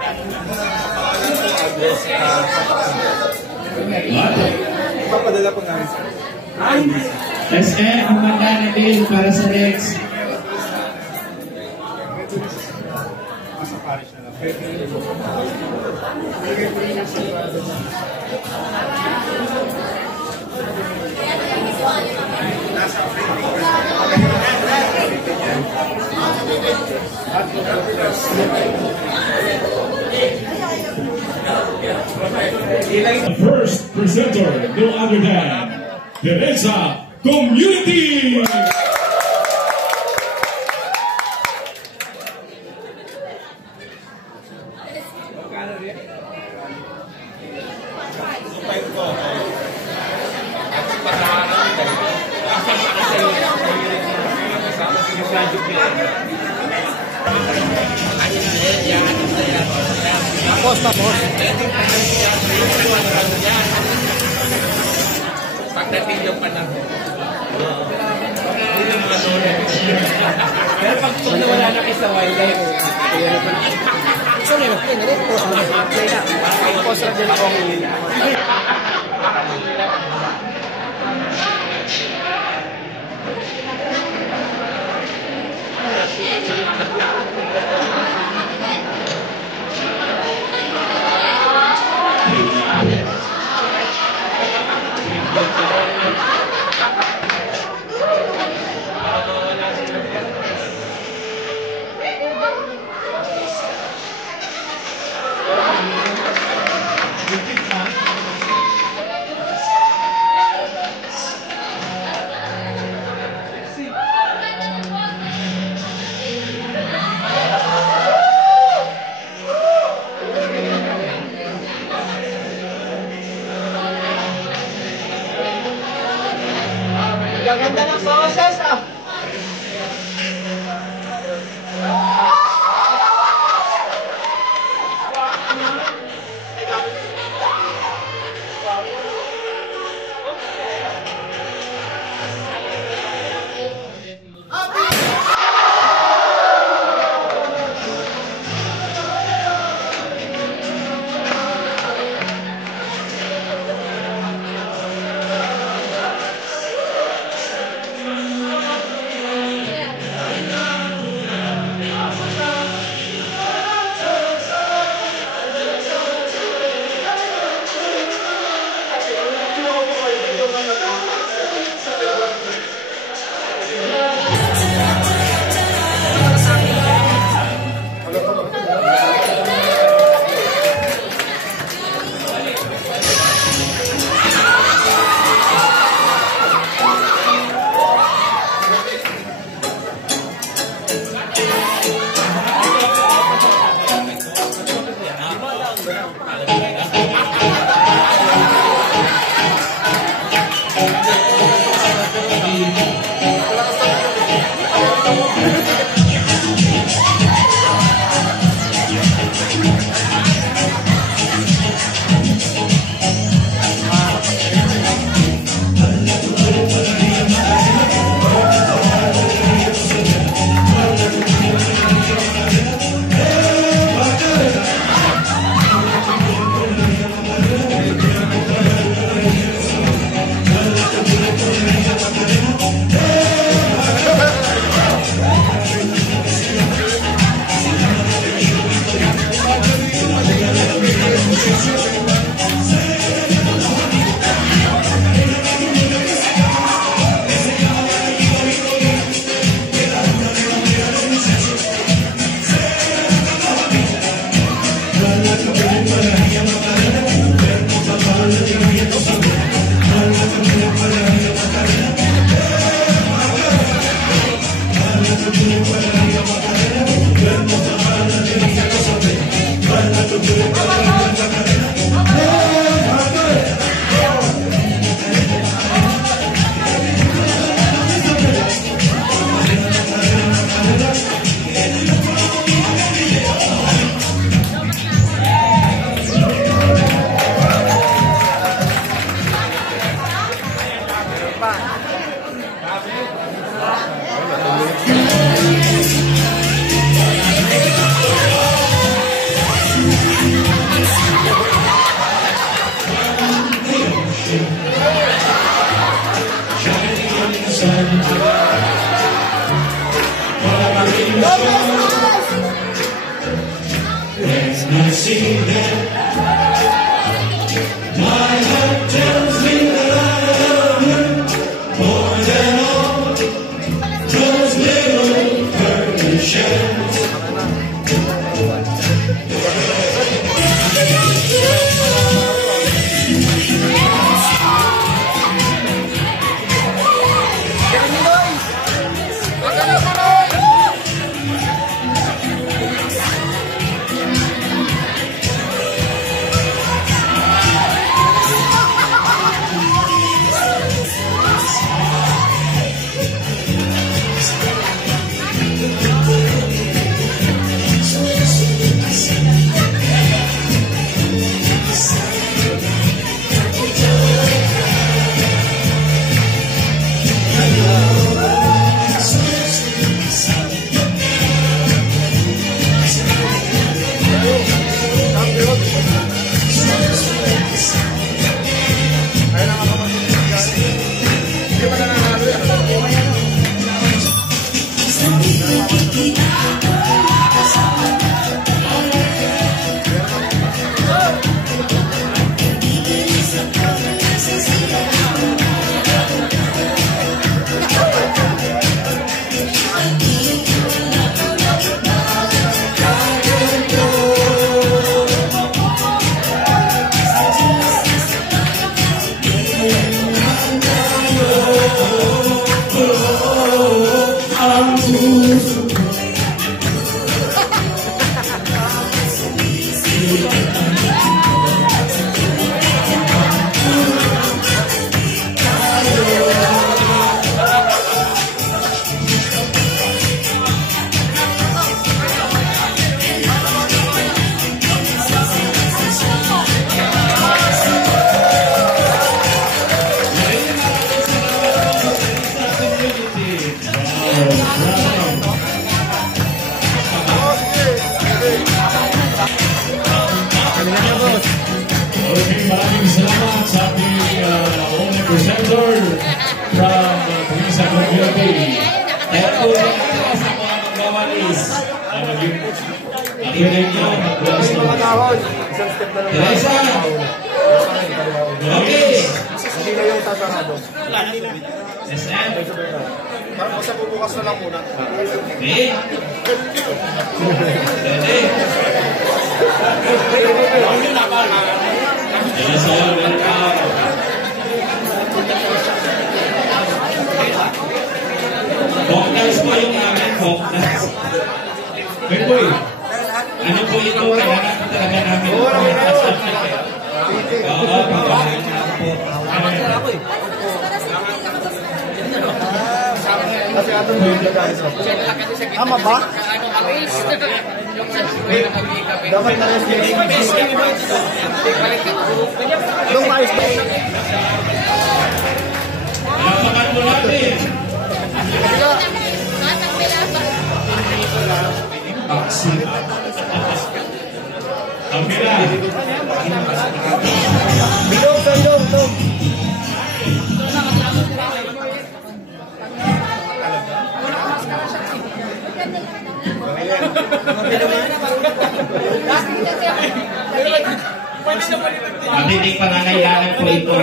Address, papadala po namin sa SM, humanda na din para sa Rex. Nasa parish na lang. The first presenter, no other than Teresa Community. Tapos. Pagdating yung panahon. Pero pag wala na kayo sa wildlife, Sorry, post na din ako. gaganda ng boses ah. And I see that my heart tells me that I love you more than all those little pearly shells. Okay, maraming salamat sa ating owner presenter from Teresa Community. Kaya po nakatira sa mga magwawalis. Akirin nyo, magwalis na. Teresa! Okay! Hindi na yung sasarado. SM! Parang basta bubukas na lang muna. Okay! Teresa, welcome! Focus po yung amin, focus. Wait po ano po ito? Kailangan po talaga namin. Oo, pagkakaan na po. Kasi ato mo yung gagawin sa ako. Tama ba? Dapat na rin yung mais ba? Lapakan mo natin. Aksi. Amira. Bilog, bilog, bilog. Matiting pangangailangan po ito.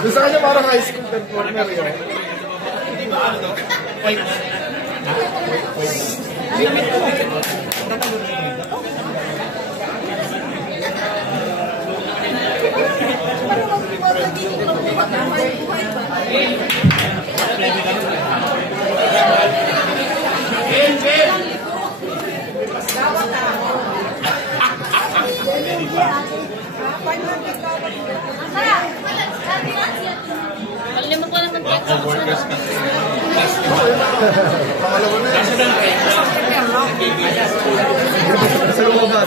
Gusto ka niya parang high school performer yun. Lima po naman po. Pangalawa na yan. Sa lumagan.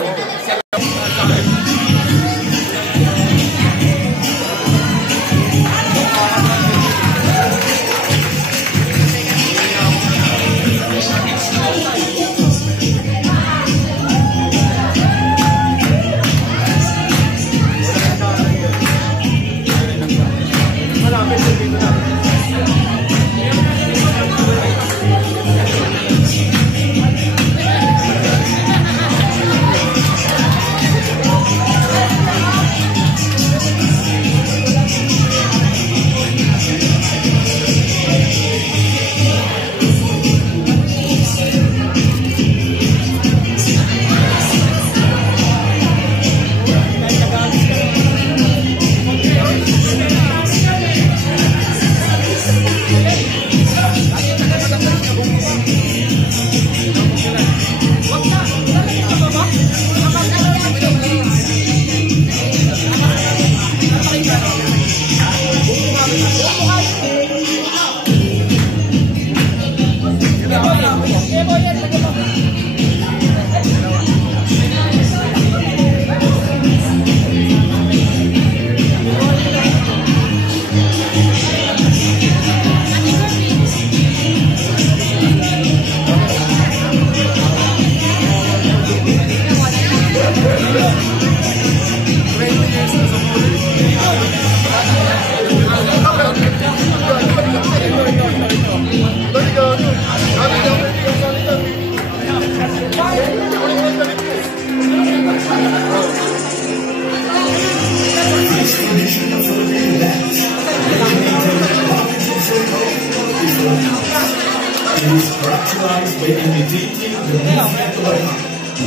It is characterized by imitating the movement of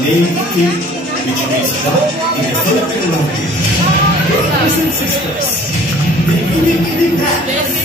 native, which means that in the Philippine language. Brothers and sisters, the Ibig dance.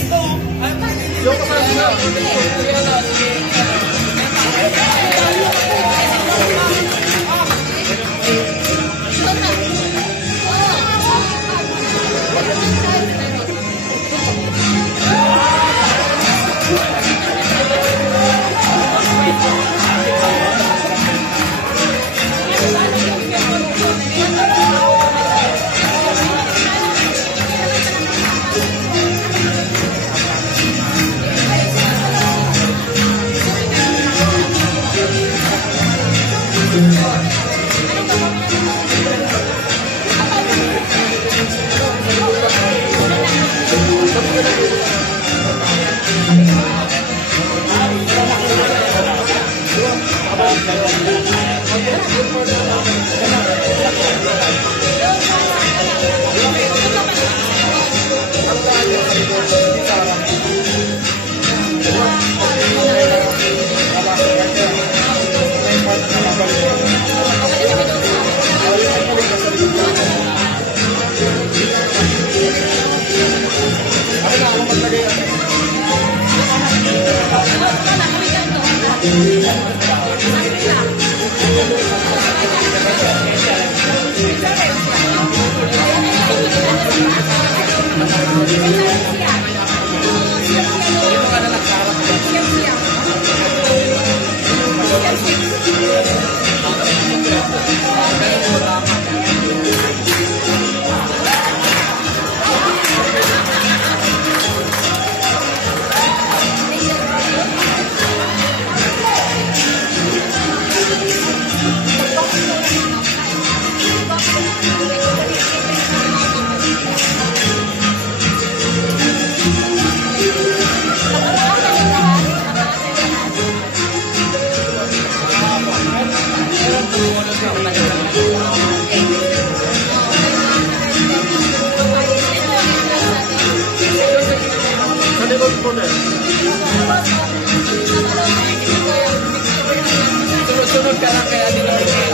Sunod ka lang kaya din ako.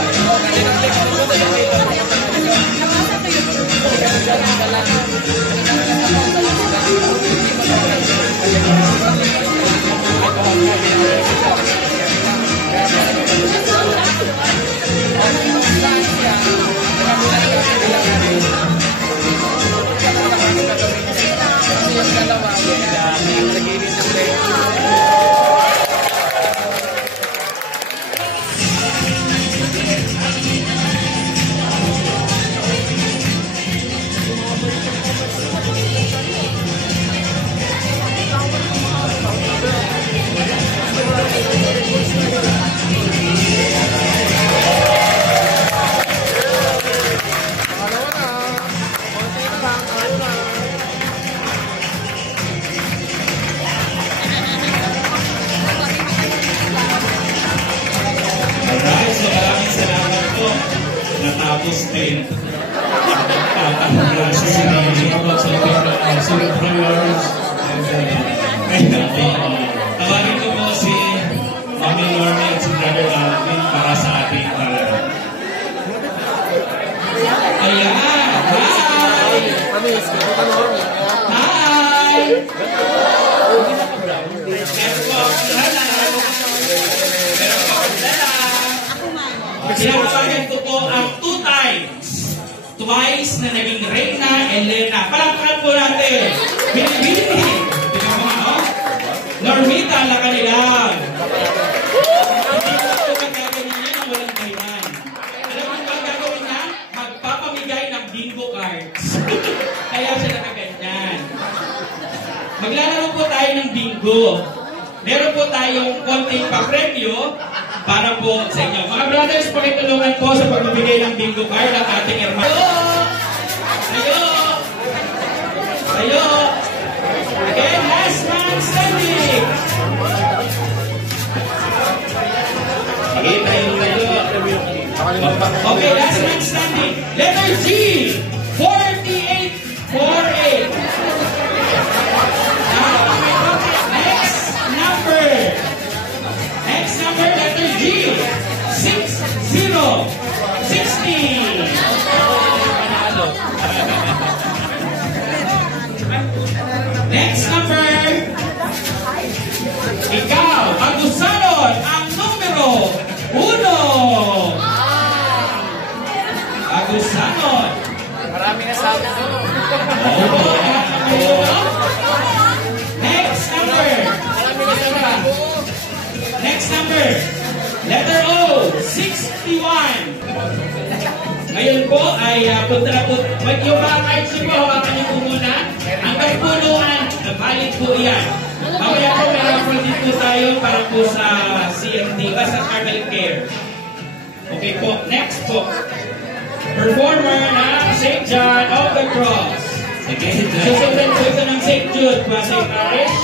Salute from yours. Tawagin ko po si Mami Normy at si Brother Alvin para sa ating ayan! Hi! Hi! Sinakabagan ko po ang 2 times. Twice na naging Reyna Elena. Palakpakan po natin. Binibini. Tingnan mo ano? Normita ang laka nila. Hindi ko po magagawin niya ng walang dahilan. Alam mo ba gagawin niya? Magpapamigay ng bingo cards. Kaya siya nakaganyan. Maglalaro po tayo ng bingo. Meron po tayong konting pa-premyo para po sa inyo. Mga brothers, pakitulungan po sa pagbibigay ng bingo card ang ating hermano. Tayo! Tayo! Again, last man standing! Sige, tayo. Okay, last man standing. Letter G! 4848. Next number, letter G. 6060. Next number. Ikaw, Agusanon, ang numero 1. Agusanon. Marami na sa akin. Next number. Next number. Letter O, 61. Ngayon po ay punta na po. Yung mga cards nyo po, hawakan nyo po muna. Hanggang punuan, valid po yan. Mamaya po may approach po tayo para po sa CMD, sa Carmel Care. Okay po, next po. Performer na St. John of the Cross. Susundan po ito ng St. Jude, Pasay Parish.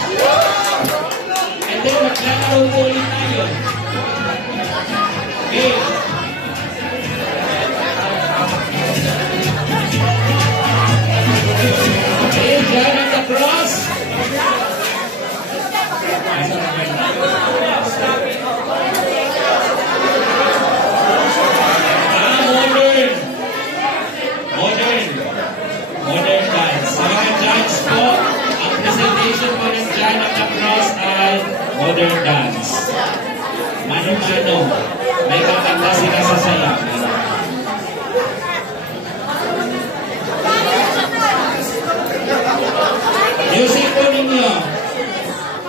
And then maglalaro po ulit tayo. Okay. Okay, John of the Cross. Modern dance. Sa mga judge po, ang presentation po ng John of the Cross ay modern dance. Mano-mano, may kakanta sila sa sayaw. Music po ninyo.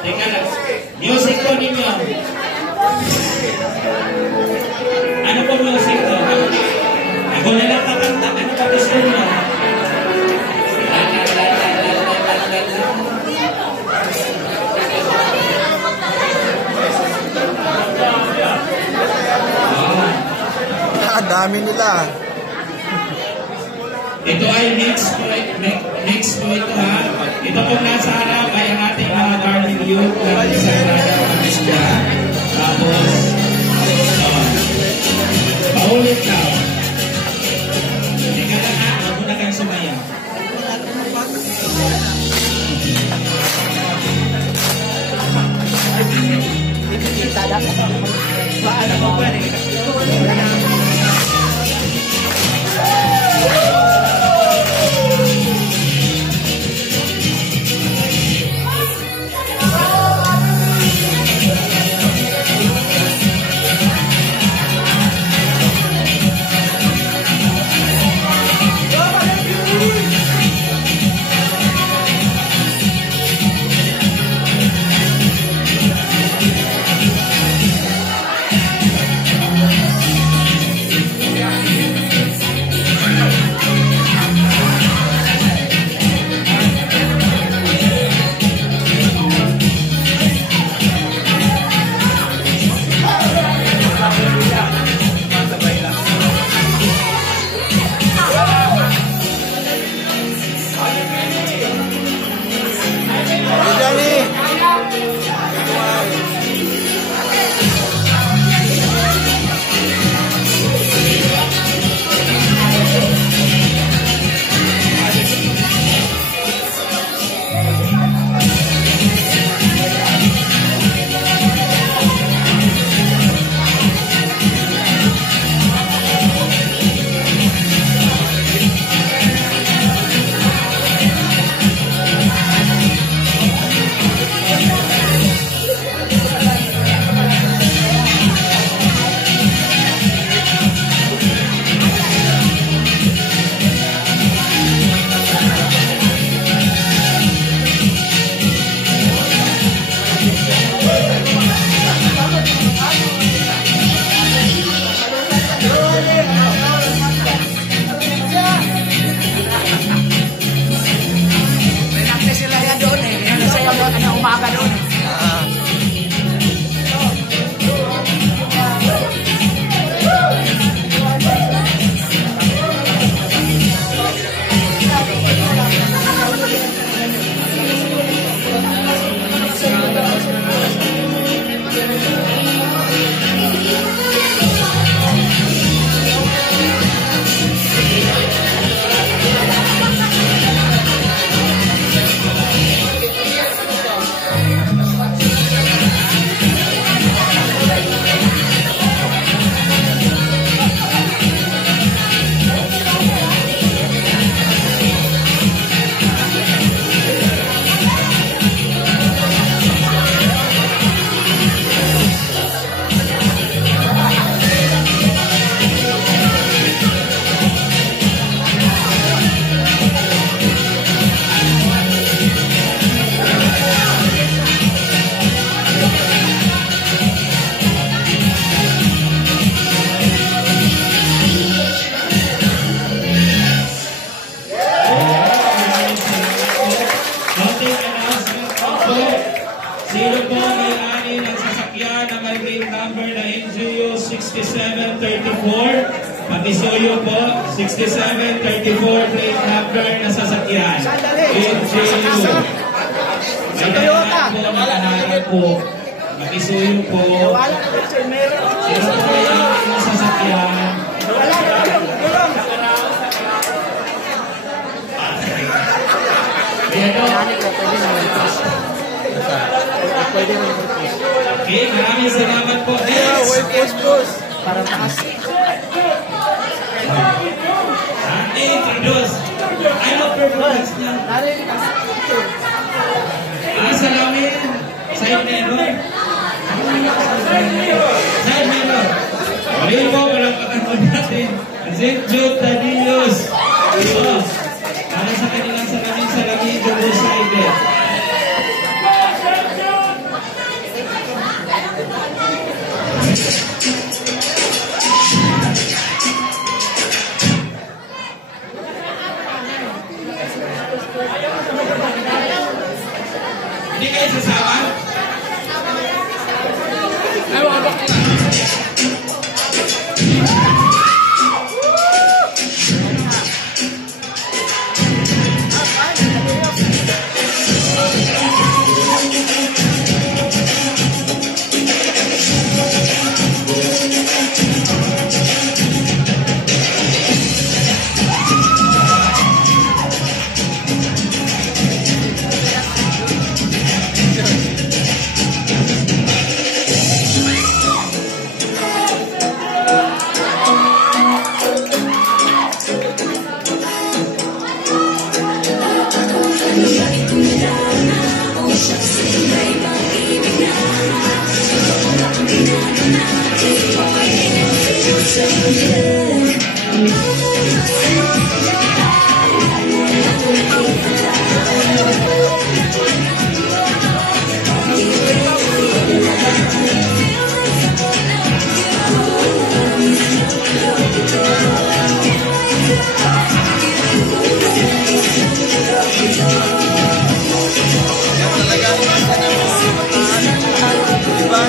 Teka lang. Music po ninyo. Ano po music to? Ako na lang kakanta. Ano pa gusto nyo? Ang dami nila. Ito ay next po ito ha. Ito po nasa harap ay ang ating mga darling youth na sa Sagrada Pamisya. Tapos, paulit na. Teka lang ha, huwag mo na kang sumayaw. Paano mo ba rin? Gumagano'n. Sino po may-ari ng sasakyan na may plate number na NGU 6734? Pakisuyo po, 6734 plate number na sasakyan. NGU. May nahanap po, nakahanap po. Pakisuyo po. Sino po may-ari ng sasakyan? Okay, maraming salamat po. Para taas. Introduce. Ano performance niya? Salamin. Side mirror. Side mirror. Ayun po, walang katanong natin. St. Jude Tadillos. Para sa kanilang salamin, double-sided. Hindi kayo sasama? Diba?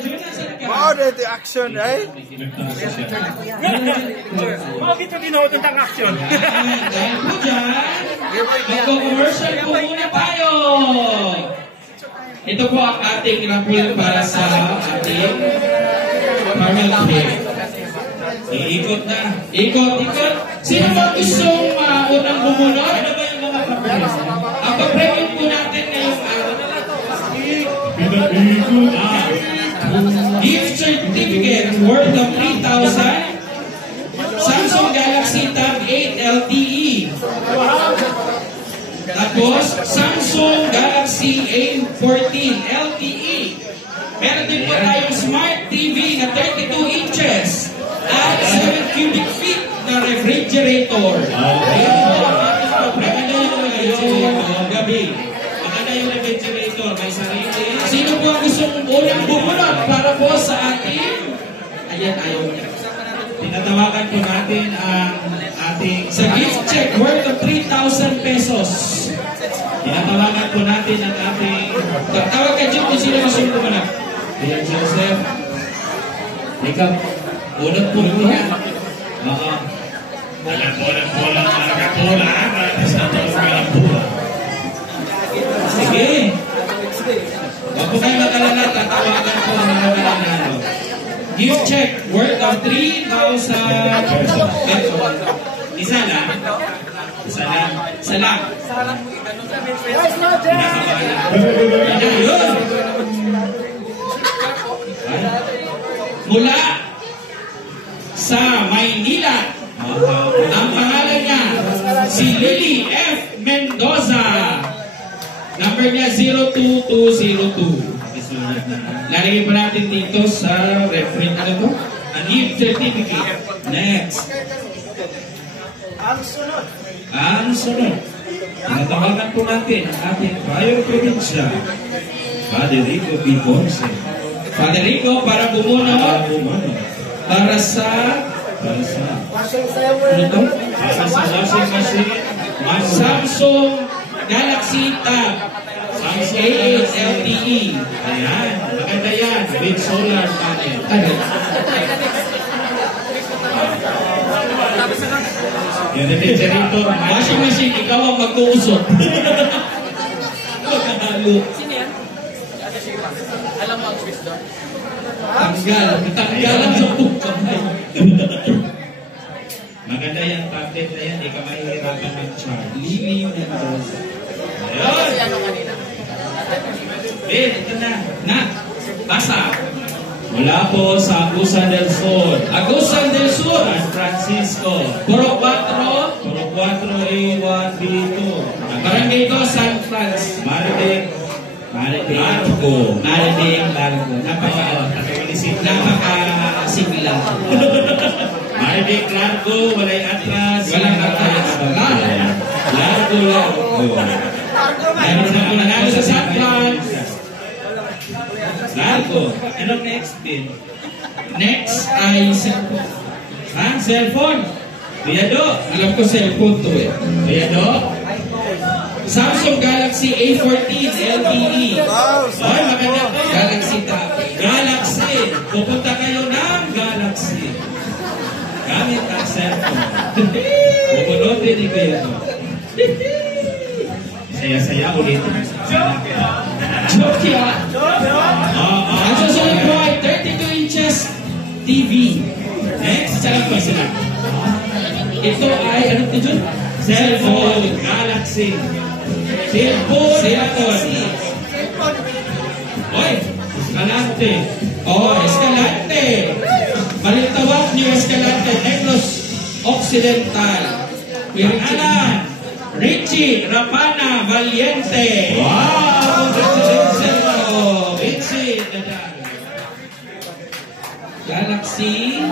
June, nasan ka? Wow, the action, eh? Bakit hindi na tentang action? Dahil po dyan, magko-commercial po muna tayo. Ito po ang ating raffle para sa ating caramel cake. Iikot na. Ikot. Sino ba gustong unang bumunod? Ano ba yung mga raffle? Ang pag-premium po natin ngayong araw. Gift certificate worth of 3,000. Samsung Galaxy Tab 8 LTE. Tapos, Samsung Galaxy A14 LTE. Meron din po tayong Smart TV na 32 inches at 7 cubic feet na refrigerator. Ayan po ang ating maganda yung gabi. Maganda yung refrigerator. May sarili. Sino po ang gustong unang bumunod para po sa ating... Ayan, ayaw niya. Tinatawagan po natin ang ating sa gift check worth of 3,000 pesos. Tinatawagan po natin ang ating... Tawag ka dyan kung sino gusto mo na. Ayan, Joseph. Ikaw, unang po niya. Oo. Sige. Huwag po kayo mag-alala. Tatawagan po ang mga mananalo. Gift check worth of 3,000 pesos. Isa lang. Mula sa Maynila, ang pangalan niya, si Lily F. Mendoza. Number niya 02202. Lalagay pa natin dito sa reference. Ano to? Ang gift certificate. Next. Ang sunod. Tinatawagan po natin ang ating Bayo Provincia, Federico B. Ponce. Federico, para bumunod. Para sa... Ano to? Para sa washing machine. Samsung Galaxy Tab A8 LTE. Ayan. Maganda yan. With solar panel. Yan ang refrigerator. Washing machine, ikaw ang mag-uusot. Magkahalo. Sino yan? Alam mo ang Swiss doon? Tanggal ang sa kamay. Maganda yung tablet na yan. Di ka mahihirapan mag-charge. Lili Mendoza. Ayun. Ano kanina? Ito na. Basa. Mula po sa Agusan del Sur. San Francisco. Puro 4 A1 B2. Barangay ko, San Francisco. Mariding Largo. Napaka-sigla. Mariding Largo, walay atras. Walang atras. Largo. Meron na po nanalo sa San Francisco. Largo. Anong next pin? Next ay cellphone. Cellphone? Riyado. Alam ko cellphone to eh. Riyado? Samsung Galaxy A14 LTE. Ay, maganda to. Galaxy Tab. Galaxy. Pupunta kayo ng Galaxy. Gamit ang cellphone. Pupunotin ni kayo to. Saya-saya ulit. Joke ya. Ang susunod po ay 32 inches TV. Next, sarap pa sila. Ito ay, ano ito dyan? Cellphone Galaxy. Cellphone. Oy, Escalante. Escalante. Malintawak niyo Escalante. Negros Occidental. Pangalan, Richie Rapana Valiente. Wow! Congratulations! Richie, Galaxy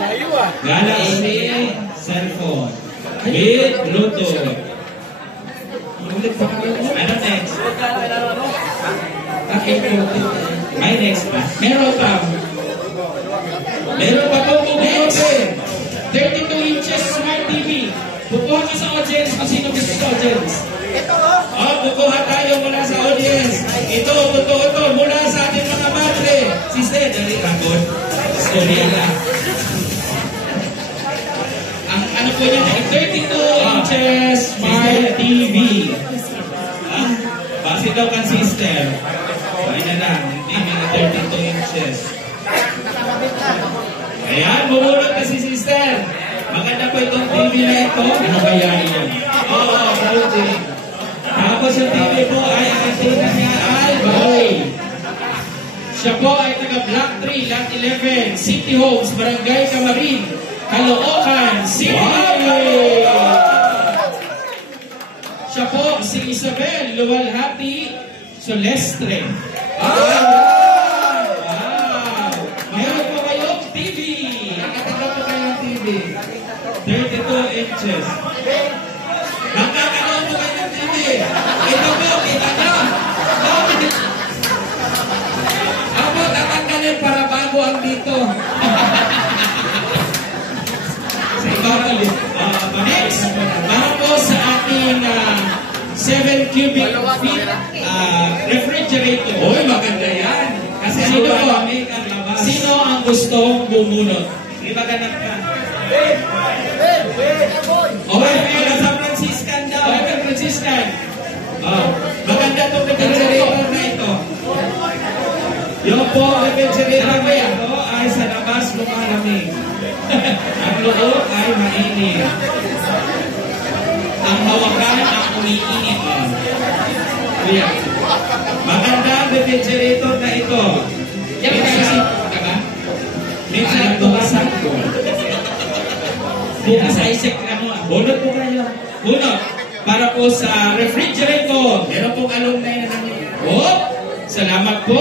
cellphone with Bluetooth. Ano next? May next pa. Meron pa po next. 32 inches Smart TV. Bukuha ka sa audience kung sino gusto sa audience. Bukuha tayo mula sa audience. Ito, totoo ito. Mula sa ating mga madre. Si Sted, dali lang. good. Storya lang. Ang ano po niya, 32 inches Smart TV. Base daw kan sister. Ay na lang, hindi na 32 inches. Ayan, bumulot na si sister. Maganda po itong TV na ito. Ano kaya yun? Oo, beauty. Tapos yung TV po ay ang antena niya ay Boy. Siya po ay taga Block 3, Lot 11, City Homes, Barangay Camarin, Caloocan City. Siya po si Isabel Luwalhati Solestre. Wow! Meron po kayong TV. Nakatagal po kayo ng TV. 32 inches. Nakakanoon po kayo ng TV. Ito po, kita nyo. Ako, tatanggalin para bago ang dito. Sa ikaw ulit. Next, para po sa ating 7 cubic feet refrigerator. Uy, maganda yan. Kasi sino ang gustong bumunot? Di ba ganap ka? Okay, San Franciscan daw. San Franciscan. Maganda itong refrigerator na ito. Yung po, refrigerator na ito ay sa labas lumalamig. Ang loob ay mainit. Ang hawakan ang umiinit. Maganda ang refrigerator na ito. Minsan tukasan ko. Bukas ay bunot po kayo. Bunot. Para po sa refrigerator. Meron pong alumni na namin. Salamat po.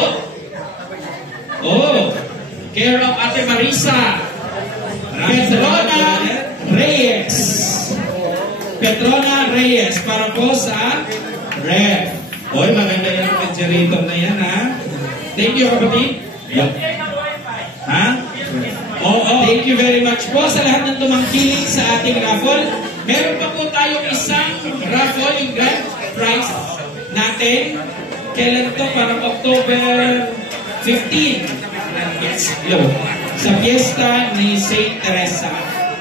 Care of Ate Marisa. Petrona Reyes. Petrona Reyes. Para po sa ref. Maganda yung refrigerator na yan, ha? Thank you, kapatid. Ha? Thank you very much po sa lahat ng tumangkiling sa ating raffle. Meron pa po tayong isang raffle, yung grand prize natin. Kailan ito? Parang October 15. Sa fiesta ni St. Teresa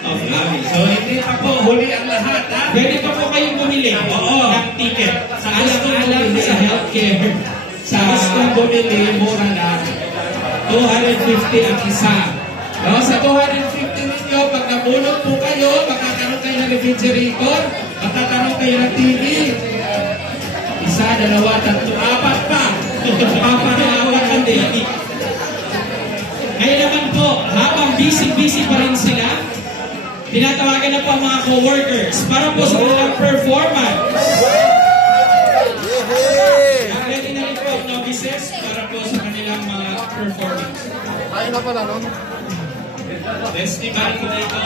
of Avila. So, hindi pa po huli ang lahat, ha? Pwede pa po kayong bumili ng ticket. Alam sa healthcare. Sa gustong bumili, mura na 250 ang isa. Sa 250 ninyo, pag nabunod po kayo, makakaroon kayo ng refrigerator, makakaroon kayo ng TV. Isa, dalawa, tatlo, apat pa. Apat ang TV. Ngayon naman po, habang busy-busy pa rin sila, tinatawagan na po ang mga co-workers para po sa kanilang performance. Ready na rin po ang novices para po sa kanilang mga performance. Ayun na pala, no? Festival ko na ito.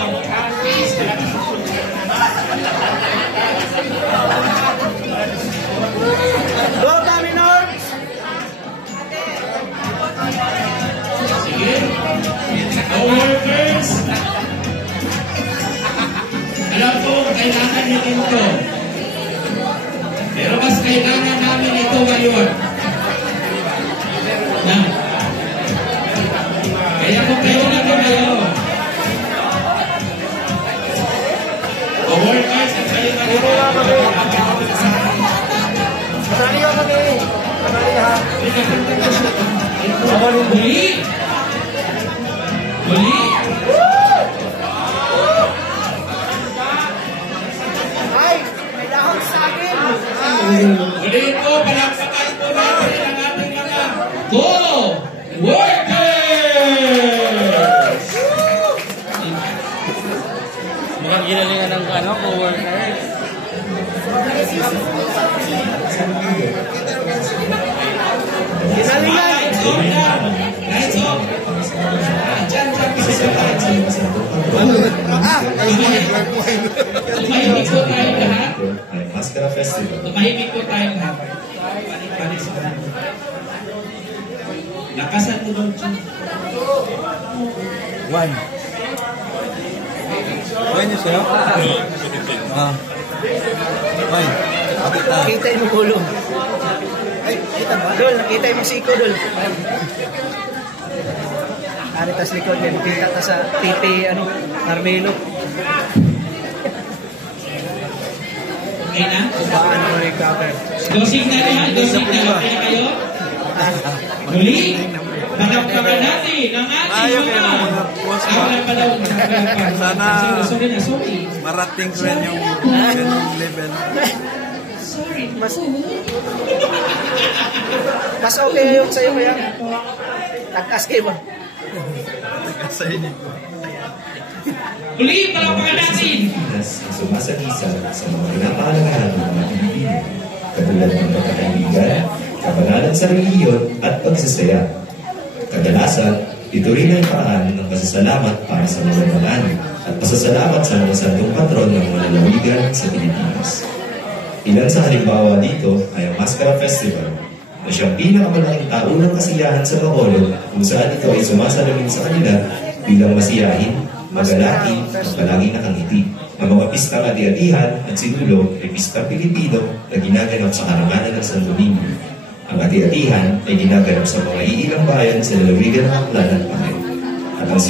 Go, Dominor! Sige. Co-workers. Alam po, kailangan nyo ito. Pero mas kailangan namin ito ngayon. Kaya kung kayo na ito ngayon. Co-workers, at kayo na ito. Kasali ka kami. Kasali ka. Muli! Muli! Ay, may dahon sa akin. Muli po, palakpakan po natin ang ating mga co-workers! Mukhang ginalingan ng co-workers. Ginalingan. Lights off! Diyan, tumahimik po tayo lahat. Mascara Festival. Tumahimik po tayo lahat. Balik sa kanila. Lakasan mo doon, Chu. One yun siya? One. Nakita yung ulo. Ay, kita ba? Dol, nakita yung siko, Dol. Aritas likod yan. Kita ta sa PP, ano, Carmelo. Okay na? Baan mo recover. Dosing na rin, dosing na. Okay na kayo? Muli, bakbakan natin ang ating mga Sana sorry. marating ko rin yung ganong level. Mas okay yun sa'yo kaya. Tagkas kayo ba? Sa inyo. Muli, bakbakan natin. Pilipinas ang sumasagisa sa mga pinapaalagahan ng mga Pilipino, katulad ng pagkakaibigan, kapanalan sa reliyon at pagsasaya. Kadalasan, ito rin ang paraan ng pasasalamat para sa mga banal at pasasalamat sa mga santong patron ng mga lalawigan sa Pilipinas. Ilan sa halimbawa dito ay ang Mascara Festival, na siyang pinakamalaking taunang kasiyahan sa Bacolod kung saan ito ay sumasalamin sa kanila bilang masiyahin, magalaki at palaging nakangiti. Ang mga pistang ati-atihan at sinulog ay pistang Pilipino na ginaganap sa karangalan ng Santo Niño. Ang ati-atihan ay ginaganap sa mga iilang bayan sa lalawigan ng Aklan at Pangay. At ang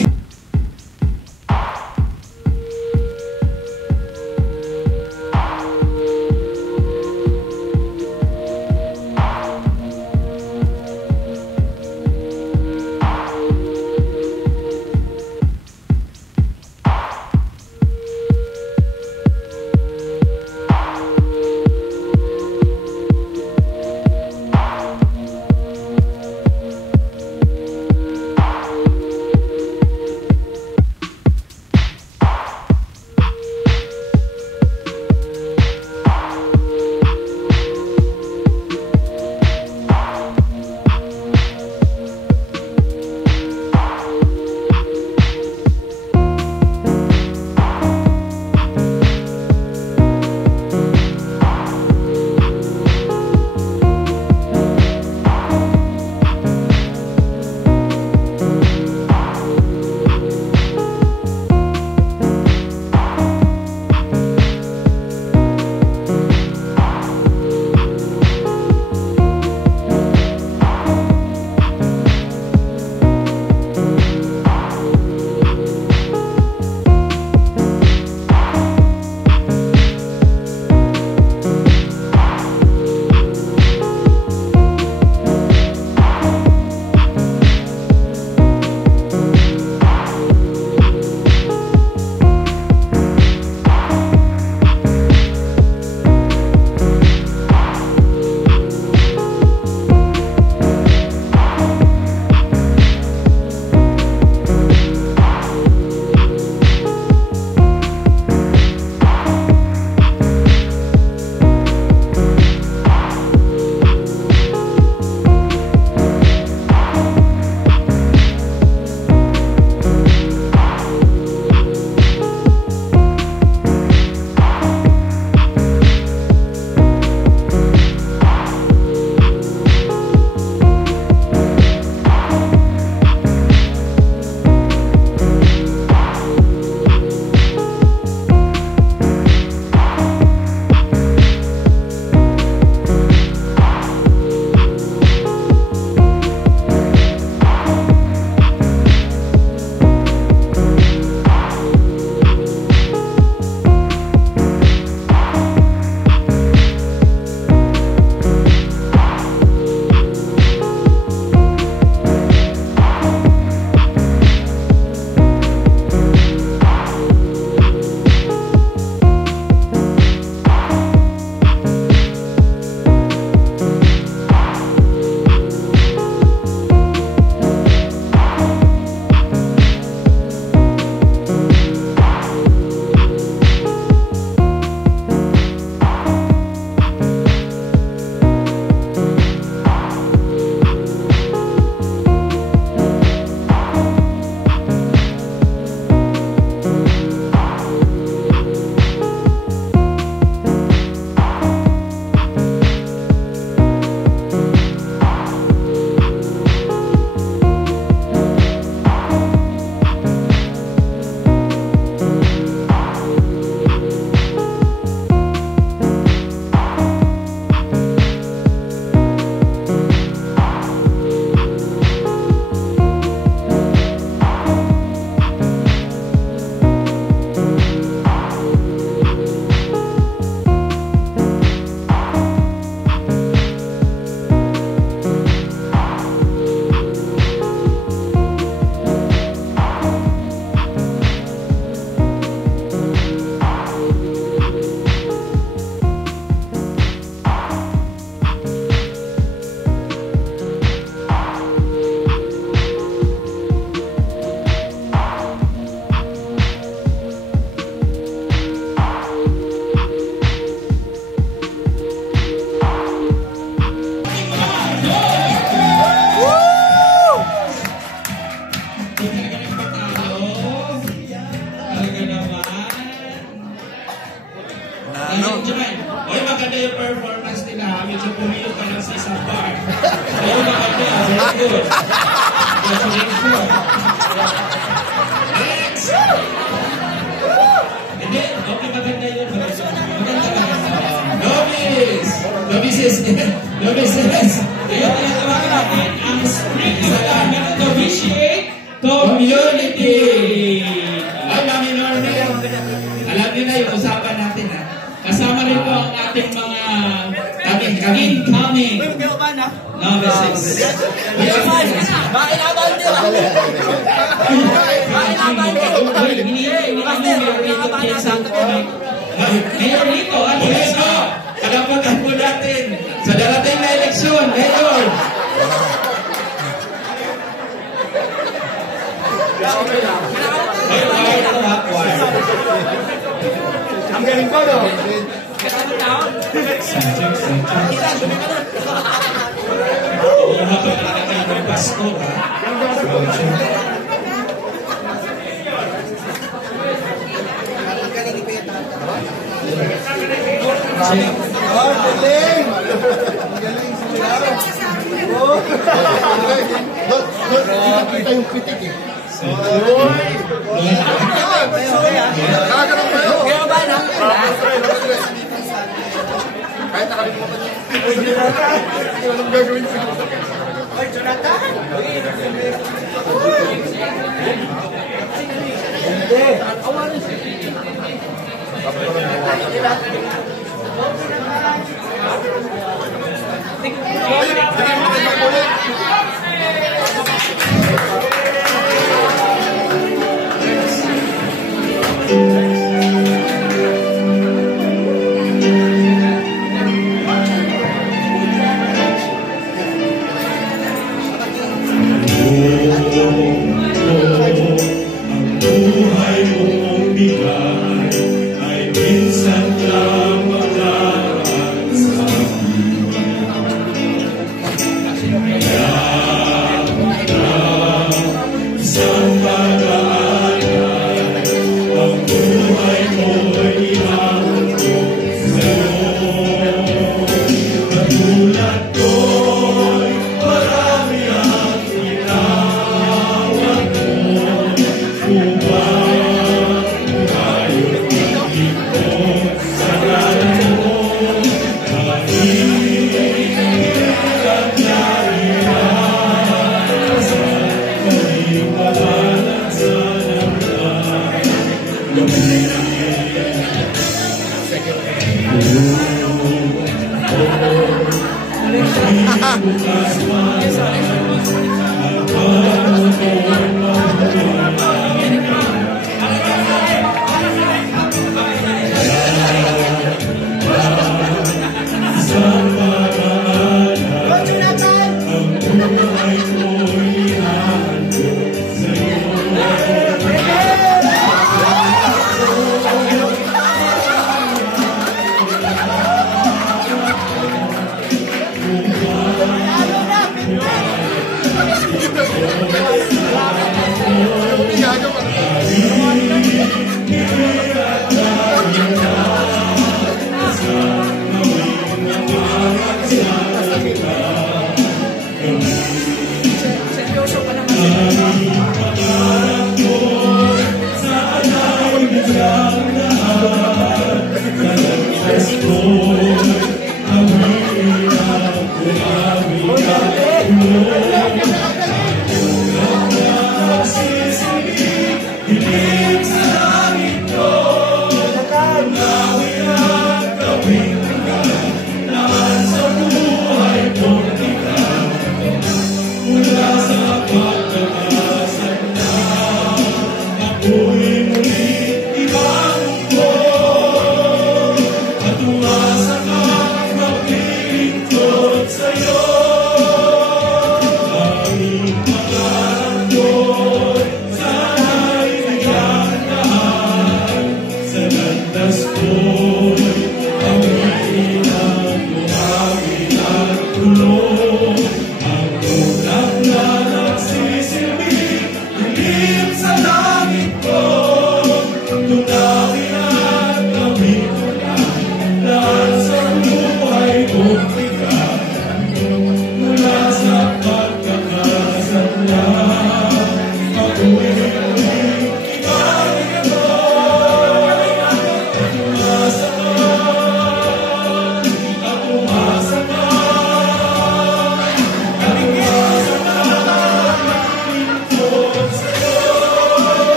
talaga nagpatalo. Talaga naman. Oy, maganda yung performance nila. Medyo pumilo pa lang sa isang bar. Pero maganda. Very good. Congratulations. Next! Hindi. Okay, maganda yun. Novices. Ayun, tinatawagan natin ang Spring Salamat Novitiate Community. Alam niyo na yung usapan natin, ha? Kasama rin po ang ating mga incoming novices. Mayor Rico, ano ito? Kalapatan po natin sa darating na eleksyon, Mayor. Ang galing ko, no? Pasko, ha? Oh, galing! Ang galing sila. Oh! Doon, kita yung pitik eh. Kakaganong kayo. Kaya ba na? Kahit nakalimutan niyo. Anong gagawin ko? Oy, Jonathan! Hindi. Awarin siya.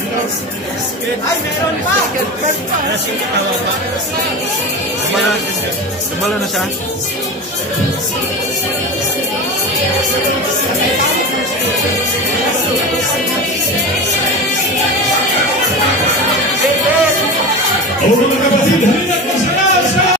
Ay, meron pa! Sumala na siya. O mga kapatid, halina po sa nasa!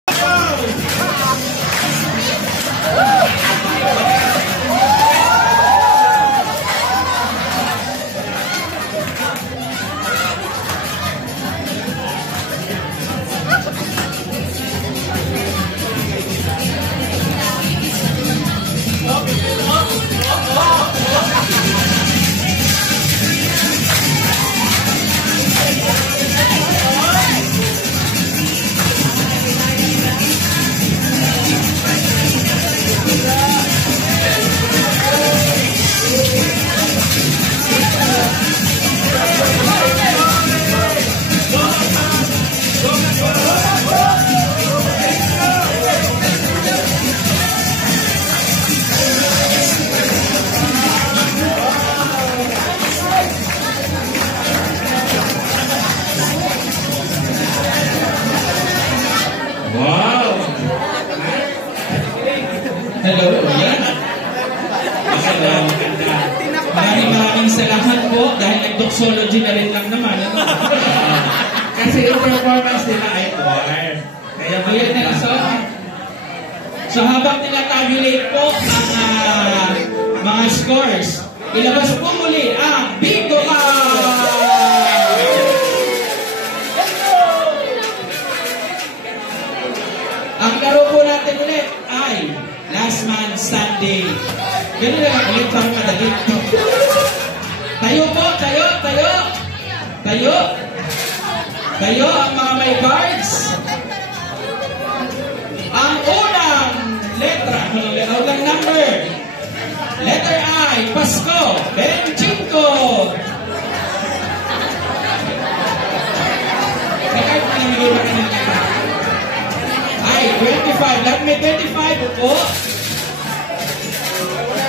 Wow! Hello, yan. Maraming salamat po dahil nag-doxology na rin lang naman. Kasi yung performance nila ay choir. Kaya po yan nila. So habang nila-tabulate po ang mga scores, ilabas po muli ang Bingo Card! Ang laro po natin ulit ay Last Man Standing. Ganun na lang ulit para madali. Tayo po, tayo, tayo. Tayo. Tayo ang mga may cards. Ang unang letra, unang number. Letter I, Pasko, 25. May card na namigay pa kanina. Ay, 25. Lahat may 25 po.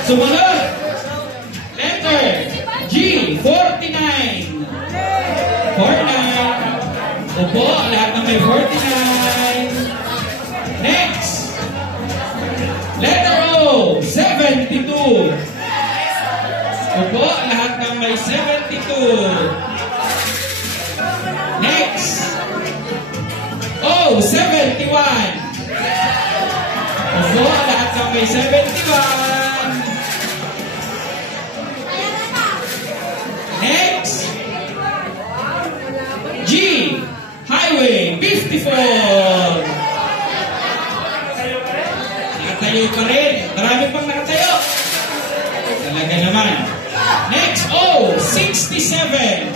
Sumunod. Letter G, 49. 49. Opo, lahat na may 49. Next. Letter O, 72. Opo, lahat na may 72. Next. Oh, 71. Opo, lahat ng may 71. Next. G. Highway 54. Nakatayo pa rin. Marami pang nakatayo. Talaga naman. Next. O. 67.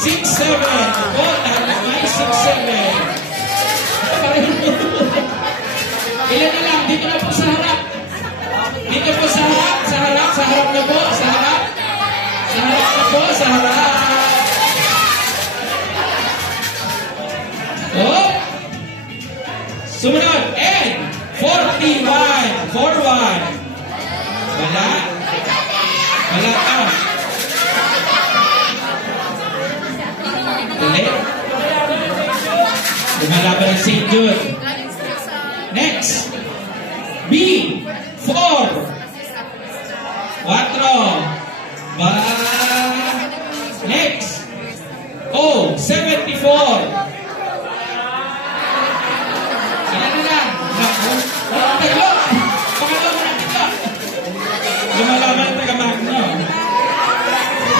67. Opo, lahat ng may 67. Ilan na lang, dito na po sa harap. Dito po sa harap, sa harap, sa harap na po, sa harap. Sa harap na po, sa harap. Oh! Sumunod, N, 41, 41. Wala. Wala ka. Ulit. Lumalaban ang St. Jude. Next. B. 4. 4. Ba. Next. O. 74. Ilan na lang? Tatlo. Pangalawa na tatlo. Lumalaban ang taga-magno.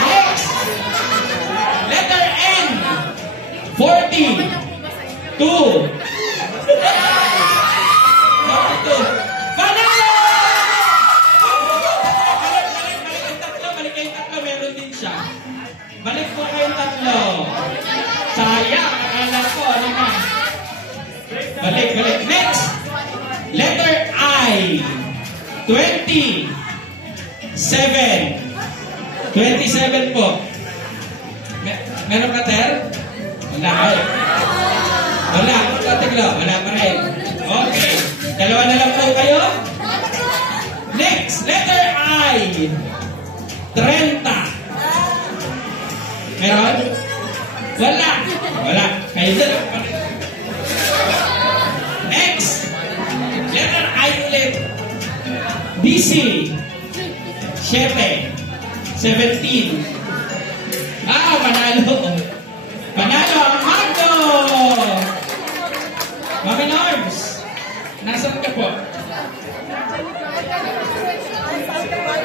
Next. Letter N. 40. 2. Panalo! Balik kayong tatlo, meron din siya. Balik po kayong tatlo. Sayang, akala ko, ano na. Balik. Next. Letter I. 27. 27 po. Meron ka, Ter? Wala. Wala. Tatiglo. Wala pa rin. Okay. Dalawa na lang po kayo. Next. Letter I. 30. Meron? Wala. Wala. Kayo din. Next. Letter I ulit. BC. 7. 17. Manalo. Panalo ang Magdo! Mami Norms, nasaan ka po?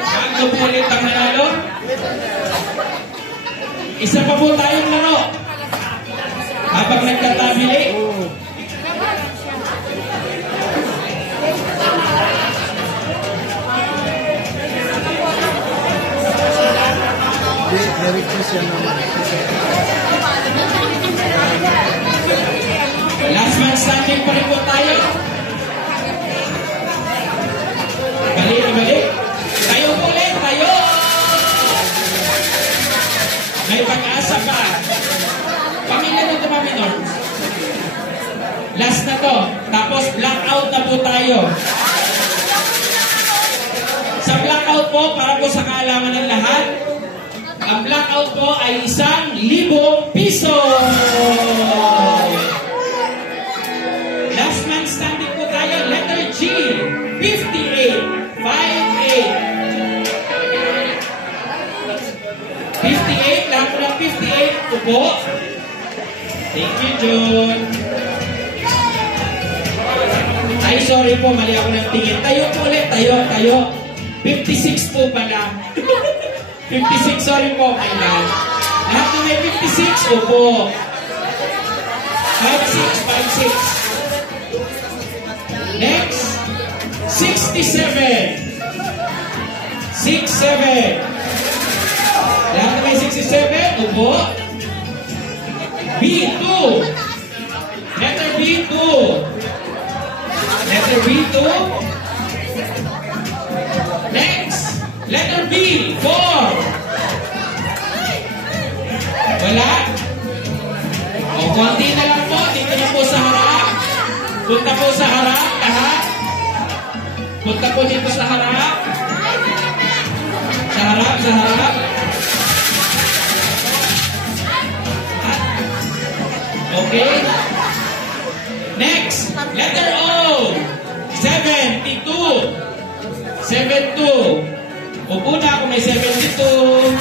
Magdo po ulit ang nanalo. Isa pa po tayong laro. Habang nagtatabili. Very Christian naman. Last man standing pa rin po tayo. Balik. Tayo ulit, tayo! May pag-asa pa. Pamilya mo ito, Mami Norms. Last na to. Tapos blackout na po tayo. Sa blackout po, para po sa kaalaman ng lahat, ang blackout po ay 1,000 piso. Last man standing po tayo, letter G, 58. 58, lahat po ng 58 upo. Thank you, John. Ay, sorry po, mali ako ng tingin. Tayo po ulit, tayo. 56 po pala. 56, sorry po, kailan. Lahat na may 56, upo. 56. Next, 67. 67. Lahat na may 67, upo. B2. Letter B2. Letter B2. Next, letter B, 4. Wala? O, konti na lang po. Dito na po sa harap. Punta po sa harap, lahat. Punta po dito sa harap. Sa harap. Okay. Next, letter O, 72. 72. Upo na kung may 72.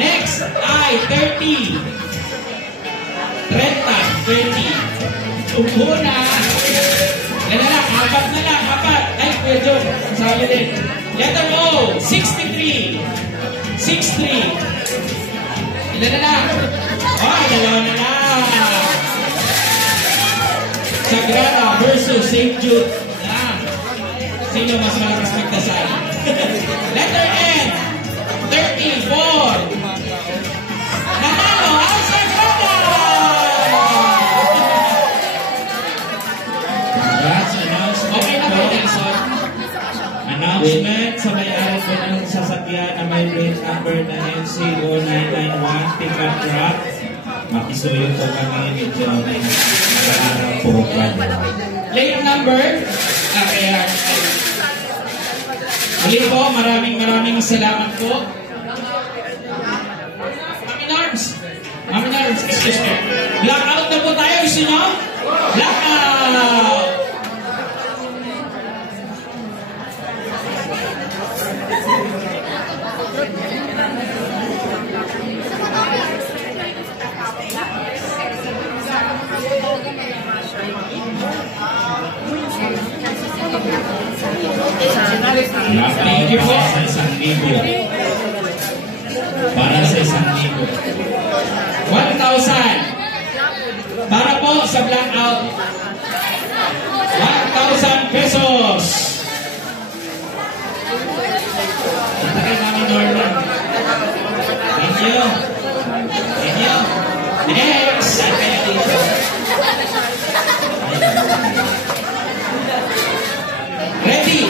Next, I, 30. 30. Upo na. Yan na lang, apat na lang, apat. Ay, Kuya Joe, sabi din. Letter O, 63. 63. Ilan na lang? Dalawa na lang. Sagrada versus St. Jude. Sino mas malakas magdasal? Letter N, 34. Nanalo ang Sagrada! That's announcement. Okay na po, Nelson. Announcement sa may-ari po ng sasakyan na may plate number na NC0991 pickup truck. Makisuyo po kami ni Johnny. Nakaharap po kami. Plate number? Kaya muli po, maraming salamat po. Mami Norms, excuse me. Blackout na po tayo, gusto nyo? Blackout! Thank you po sa 1,000. Para sa 1,000. 1,000. Para po sa blackout. 1,000 pesos. Ito kay Mami Norma. Thank you. Thank you. Next. Saan kaya dito? Ready?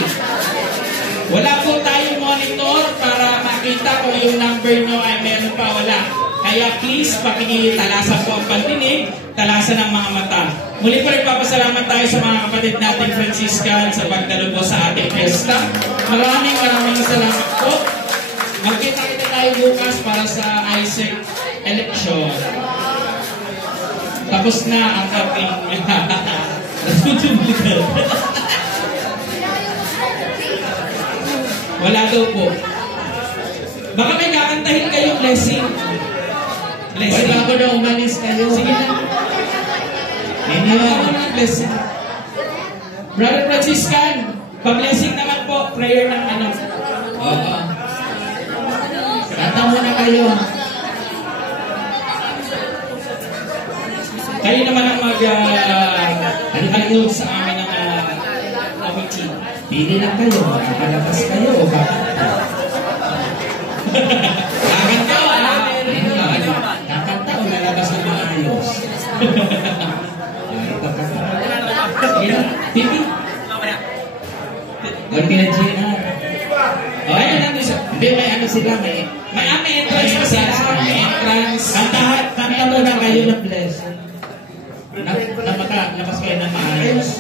Wala po tayong monitor para makita kung yung number nyo ay meron pa wala. Kaya please, pakikitalasan po ang pandinig, talasan ng mga mata. Muli pa rin papasalamat tayo sa mga kapatid nating Franciscan sa pagdalo po sa ating fiesta. Maraming salamat po. Magkita-kita tayo bukas para sa Tapos na ang ating responsibilidad. Wala daw po. Baka may kakantahin kayong blessing. Blessing. Bago na umalis kayo. Sige na. Blessing. Brother Franciscan, pa-blessing naman po. Prayer ng ano. Oo. Kanta muna kayo. Kayo naman ang mag-alod sa amin ng committee. Pili lang kayo. Makalabas kayo o kakanta. Kakanta o kakanta o lalabas ng mga ayos. Pipi? Huwag ka na GNR. Ayun lang isa. Hindi, may ano sila. May entrance pa sila. May entrance. Kanta mo na kayo ng blessing. Na makalabas kayo ng maayos.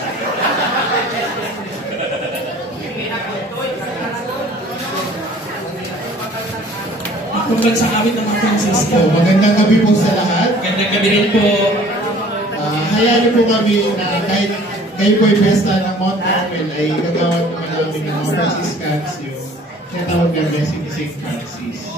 Kung sa awit ng mga Francisco. Magandang gabi po sa lahat. Magandang gabi rin po. Hayaan niyo po kami na kahit kayo po ay pesta ng Mount Carmel ay gagawin naman namin ng mga Franciscans yung tinatawag na blessing ni St. Francis.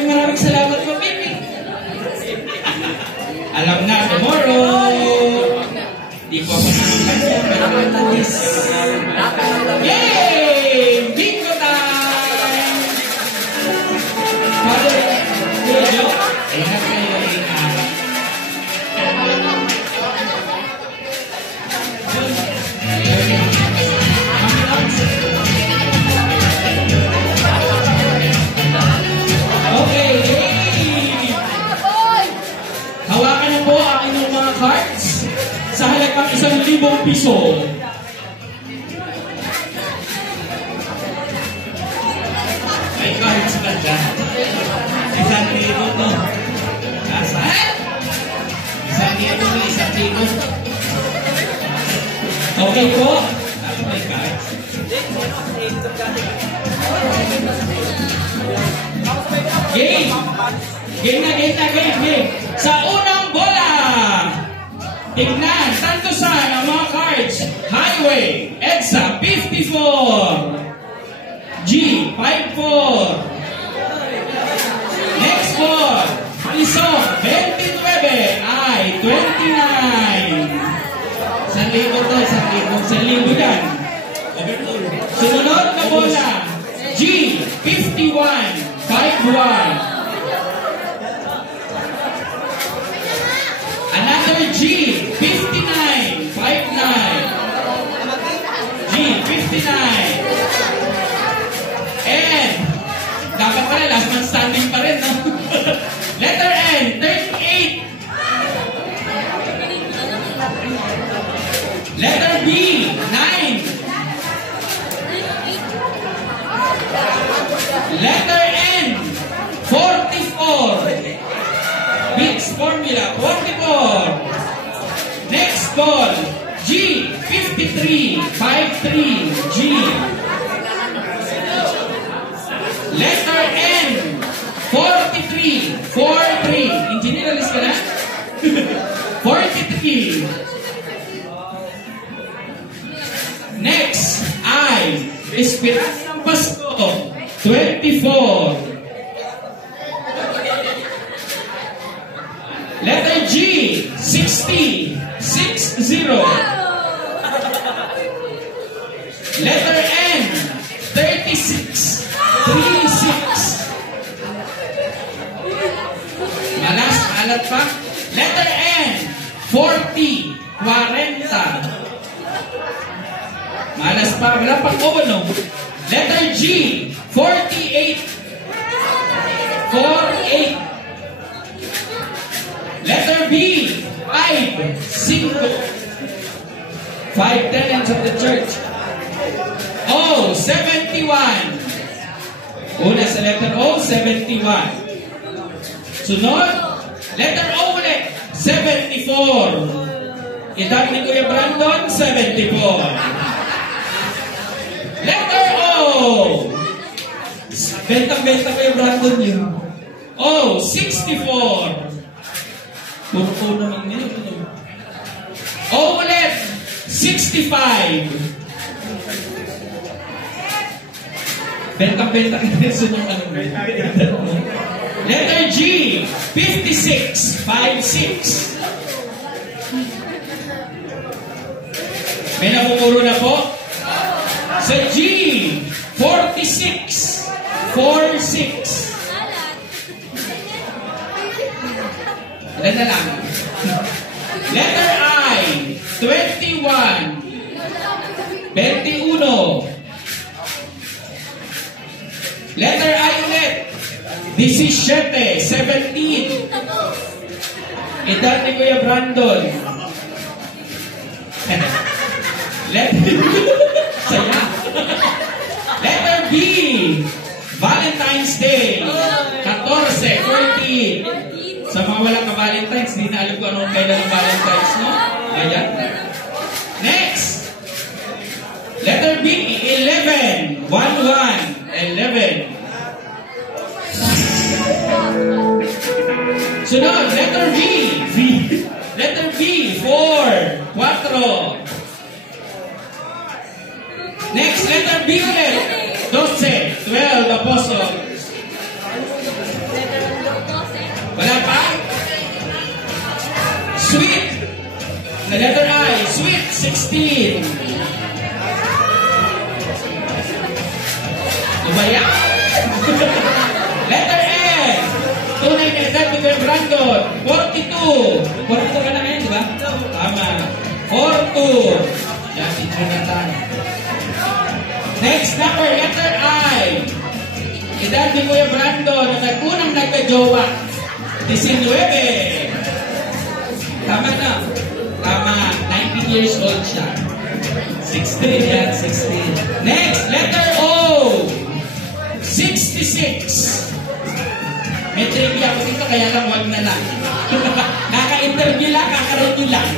Maraming salamat po, Pipi. Alam na, tomorrow. Di po ako nakakanya, pero matalis. Yay! Bingo time! Father, Jojo, ingat kayo, ingat. Okay, hey! Hawakan na po ang inyong mga cards sa halagang 1,000 piso. May cards ba dyan? 1,000 to. Asan? 1,000 to, 1,000. Okay po. Ano may cards? Game! Game na. Sa unang bola! Tignan, tantosan ang mga cards. Highway, EDSA, 54. G, 54. Next ball, Isong, 29. I, 29. 1,000 to, 1,000 yan. Sunod na bola, G, 51. 5-1. Another G, 59. 5-9. G, 59. And, dapat pala, last man standing pa rin, no? Letter N, 38. Letter B, 9. Letter N, 44. Mix formula, 44. Next ball, G, 53. 53, G. 43. Engineer, alis ka na? 43. Next ay Esperanza ng Pasko. 24. Letter G, 60. 60. Letter N, 36. 36. Malas, alat pa. Letter N, 40. 40. Malas pa, wala pang no? Letter G, 48. 48. Letter B, 5. 5. 5 tenants of the church. O, 71. Una sa letter O, 71. Sunod, letter O ulit, 74. Edad ni Kuya Brandon, 74. Letter O. Bentang-benta Kuya Brandon yun. O, 64. Puro naman nila. O ulit, 65. Bentang-benta kayo sa mga Letter G, 56. 56. May napupuro na po? Sa G, 46. 46. Ilan na lang? Letter I, 21. 21. Letter I ulit, 17. 17. Edad ni Kuya Brandon. Saya. Letter B, Valentine's Day. 14. 14. Sa mga walang ka-Valentine's, di na alam ko anong kailan ng Valentine's, no? Ayan. Next. Letter B, 11. 11. 11. Sunod, letter B. Letter B, 4. 4. Next, letter B ulit. 12. 12 apostles. Wala pa? Sweet. Na letter I. Sweet, 16. Lumaya. Letter N. Tunay na edad ni Kuya Brandon. 42. 42 ka na ngayon, di ba? Tama. 42. Yan, Jonathan. Next number, letter I. Edad ni Kuya Brandon na nagpunang nagka-jowa. 19. Tama na. Tama. 19 years old siya. 16. Yan, 16. Next, letter O. 66. May trivia ako dito, kaya lang wag na lang. Kaka-interview lang, kaka-review lang.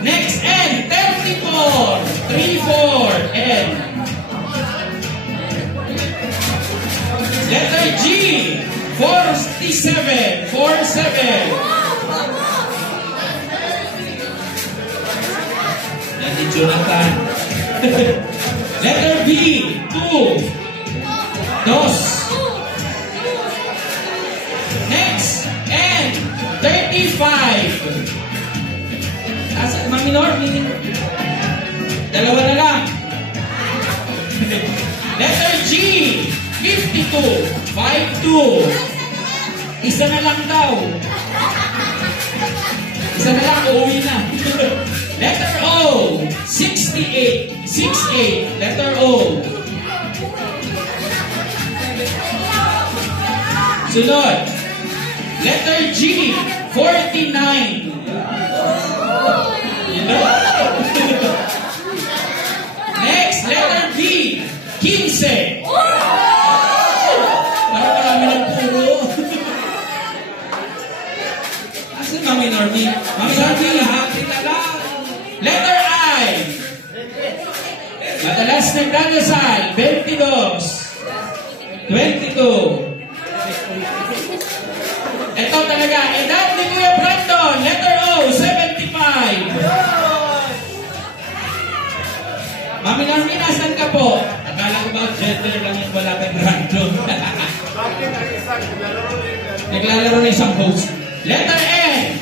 Next, N. 34. 34. N. Letter G. 47. 47. Yan ni Jonathan. Letter B. 2. 2. Next. N. 35. Asa, maminor, dalawa na lang. Letter G. 52. 52. Isa na lang daw. Isa na lang, uuwi na. Letter O. 68. 68. Letter O. Sunod. Letter G. 49. Next, letter B. 15. Parang marami ng puro. Asan Mami Norby? Mami Norby, happy na lang. Letter I. Madalas nagdadasal. 22. 22. talaga. Edad ni Kuya Brandon, letter O, 75. Mami Normina, saan ka po? Akala ko ba gender lang yung wala kay Brandon. Naglalaro na isang host. Letter N,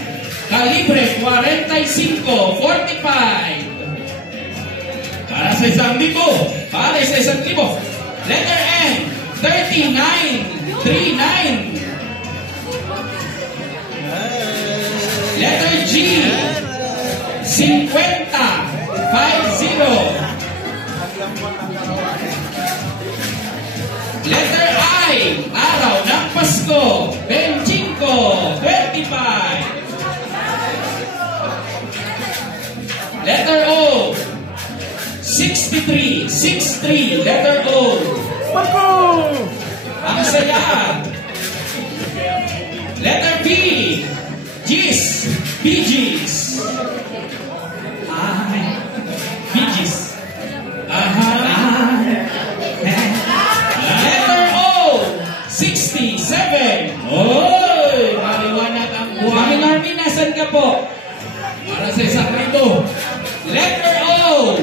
kalibre 45, 45. Para sa isang libo. Para sa isang libo. Letter N, 39, 39. Letter G, 50, 50. Letter I, araw ng Pasko, 25, 25. Letter O, 63, 63, letter O. Ang saya. Letter B, G's, BG's. BG's. Letter O, 67. Oy, maliwanag ang buhay. Mami Marmi, nasan ka po? Para sa isang rito. Letter O,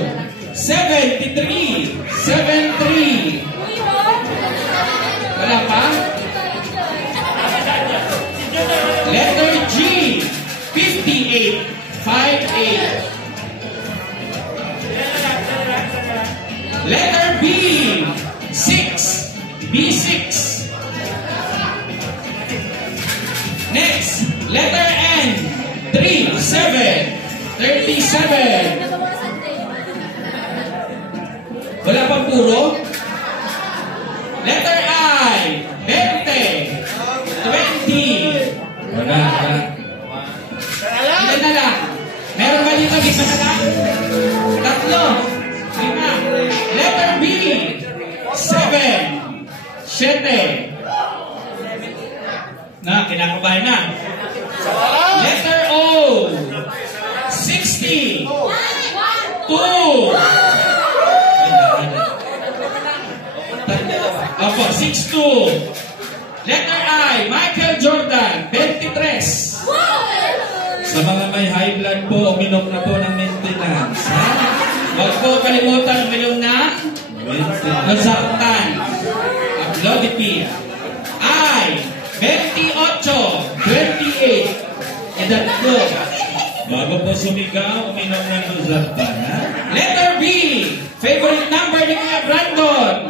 73, 73. Wala pa? Letter G, 58, 58. Letter B, 6, B6. Next, letter N, 37, 37. Wala pang puro? Letter I, 20, 20. Wala. Ilan na lang? Meron ba dito? Isa na lang? Tatlo. 5. Letter B, 7, 7. Na, kinakabahan na. Letter O, 60, 2. Opo, 6'2". Letter I, Michael Jordan, 23. Sa mga may high blood po, uminom na po ng maintenance. Ha? Huwag po kalimutan uminom na Losartan. Aplodipine. I, 28, 28. Edad ko. Bago po sumigaw, uminom ng Losartan. Letter B, favorite number ni Kuya Brandon.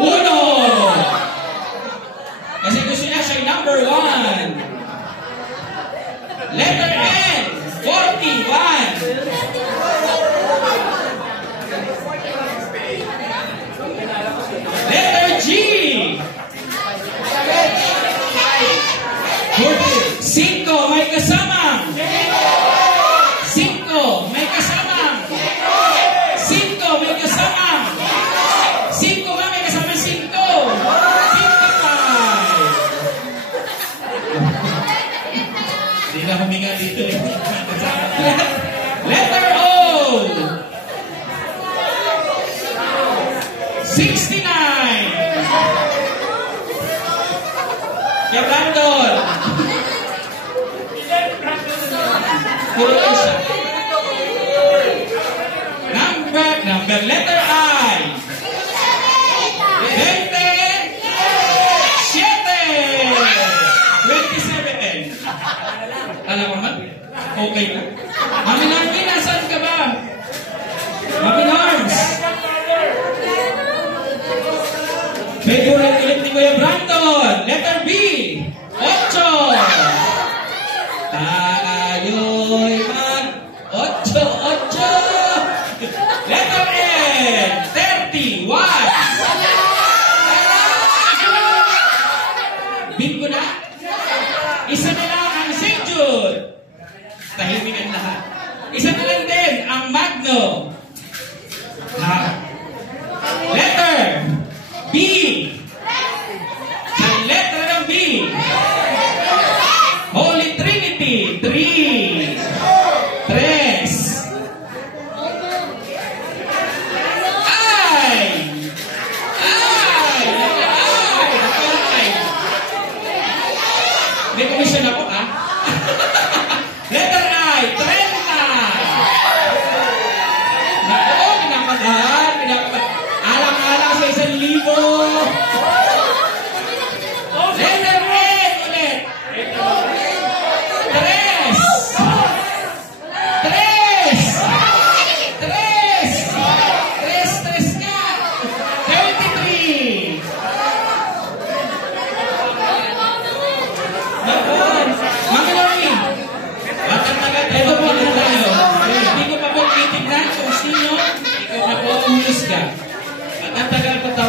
1. Kasi gusto niya siya number 1. Letter N, 41. Letter G, 5, may kasama. 5, may kasama. 5, may kasama. 5 ba? May kasama 5. 55. Hindi na huminga dito eh. Letter O, 69. Kaya Brandon. Number letter I. 27. Alam mo man? Okay na. Mami Narmi, nasaan ka ba? Mami Narms. Favorite ulit ni Kuya Brandon. Letter B, 8. Tayo'y mag 8. Letter N, 31. Bingo na? Isa na lang ang St. Jude. Tahimik ang lahat. Isa na lang din ang Magno. Letter B. Sa letter ng B. Holy Trinity, 3. 3. May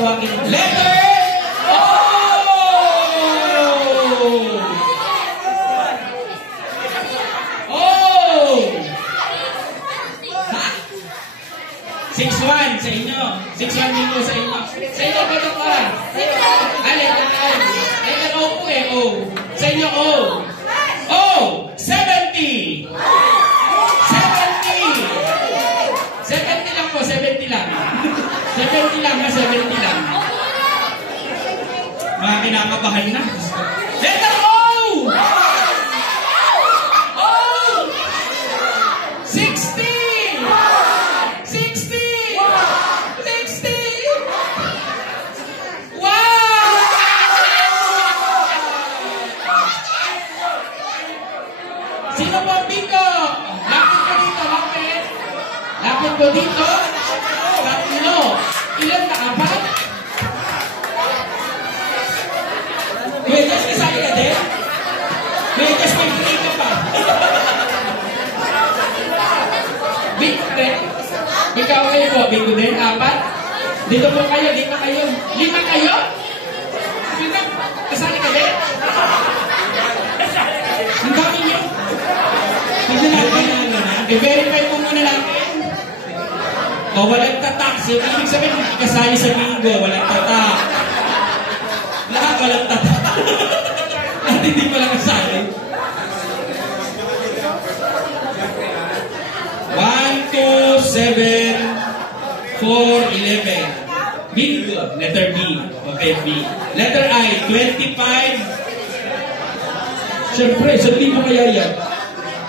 tawagin. Letter O! 6-1 sa inyo. 6-1 dito sa inyo. Sa inyo ba ito ka? Letter O po eh. O. Sa inyo O. O! 70! 70 lang po. 70 lang. 70 lang na 70 lang. Mga kinakabahan na. Letter O! O! 60! 60! 60! Wow! Sino po ang bingo? Lapit ko dito, lapit. Lapit ko dito. Tatlo. Ilan na? Apat? Medyas, kasali ka din? Medyas, may free ka pa. Bingo din? Ikaw kayo po, bingo din? Apat? Dito po kayo, dito kayo. 5 kayo? Kasali ka din? Ang dami niyo. Tignan natin. I-verify mo muna natin. O, walang tatak. So, ibig sabihin, kasali sa bingo, walang tatak. Lahat walang tatak. Lahat hindi pa lang kasali. 1, 2, 7, 4, 11. Bingo. Letter B. Okay, B. Letter I, 25. Siyempre, sabi mo kaya yan.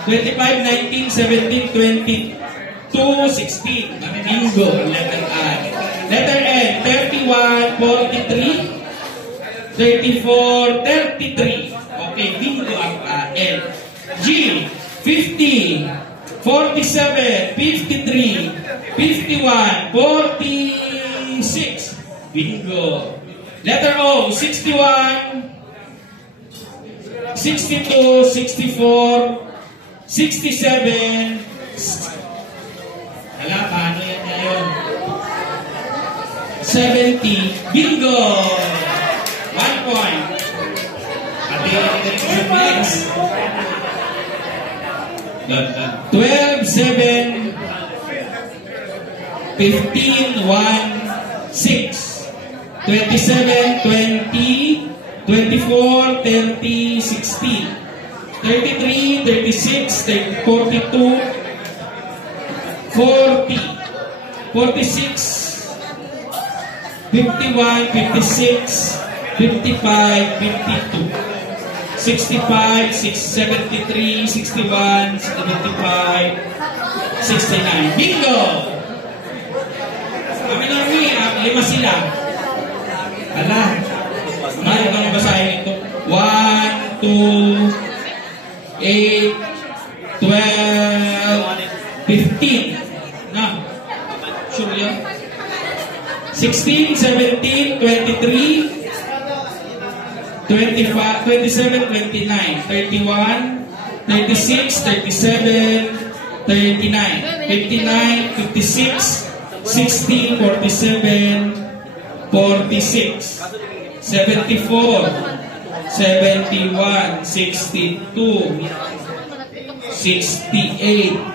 25, 19, 17, 22, 16. Bingo. Letter I. Letter N, 31, 43. 34, 33. Okay, bingo ang N. G, 50, 47, 53, 51, 46. Bingo. Letter O, 61, 62, 64, 67. Alam, paano yan ngayon? 70. Bingo! 1 point. Pati next. 12, 7, 15, 1, 6. 27, 20, 24, 30, 16. 33, 36, 42, 40, 46, 51, 56, 55, 52, 65, 73, 61, 75, 69. Bingo! Kami Normi, 5 sila. Ala, mahal ka na basahin ito. 1, 2, 8, 12, 15. Na? Sure yan? 16, 17, 23, 25, 27, 29, 31, 36, 37, 39, 59, 56, 60, 47, 46, 74, 71, 62, 68,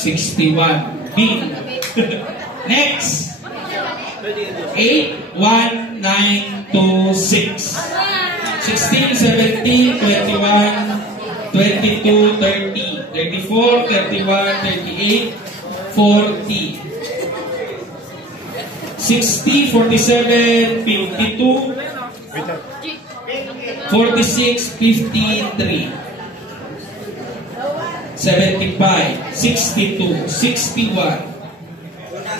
61. B. Next. 8, 1, 9, 2, 6. 16, 17, 21, 22, 30, 34, 31, 38, 40. 60, 47, 52, 46, 53, 75, 62, 61,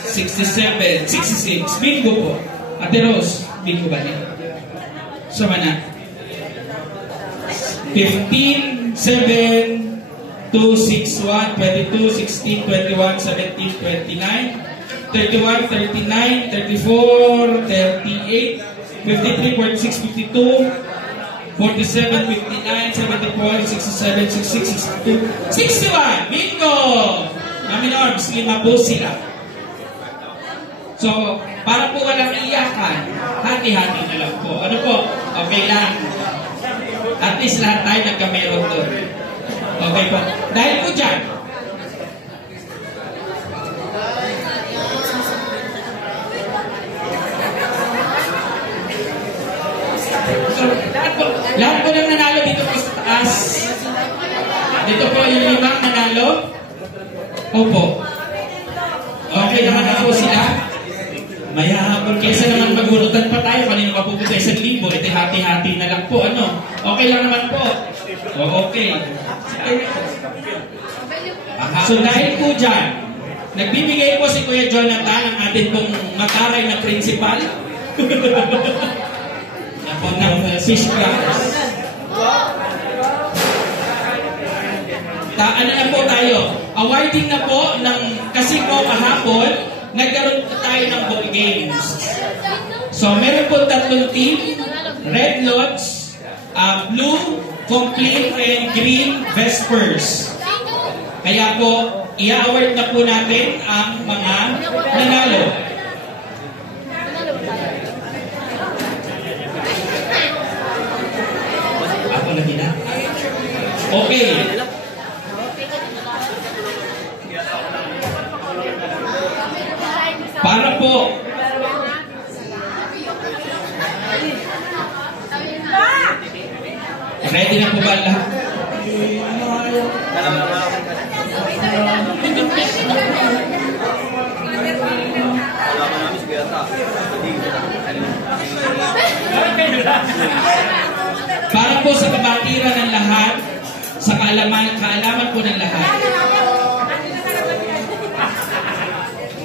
67, 66. Bingo po. Ate Rose, bingo ba niya? Sama na. 15, 7, 2, 6, 1, 22, 16, 21, 17, 29, 31, 39, 34, 38, 53, 46, 52, 47, 59, 74, 67, 66, 62, 61! Bingo! Mami Norms, 5 po sila. So, para po walang iyakan, hati-hati na lang po. Ano po? Okay lang. At least lahat tayo nagkameron doon. Okay po. Dahil po dyan, so, lahat po ng nanalo dito po sa taas. Dito po yung 5 nanalo. Opo. Okay naman na po sila. Mayahapon. Kaysa naman maghurutan pa tayo. Kanino mapupunta 1,000? Ito hati-hati na lang po. Ano? Okay lang naman po. O, okay. So dahil po dyan, nagbibigay po si Kuya Jonathan ang atin pong mataray na principal ng fish crackers. Ano na po tayo? Awarding na po ng, kasi po kahapon, nagkaroon po tayo ng ball games. So meron po 3 team, Red Lodge, Blue, Complete, and Green Vespers. Kaya po, i-award na po natin ang mga nanalo. Ako lagi na. Okay. Para po ready na po ba lahat? Para po sa kabatiran ng lahat, sa kaalaman po ng lahat.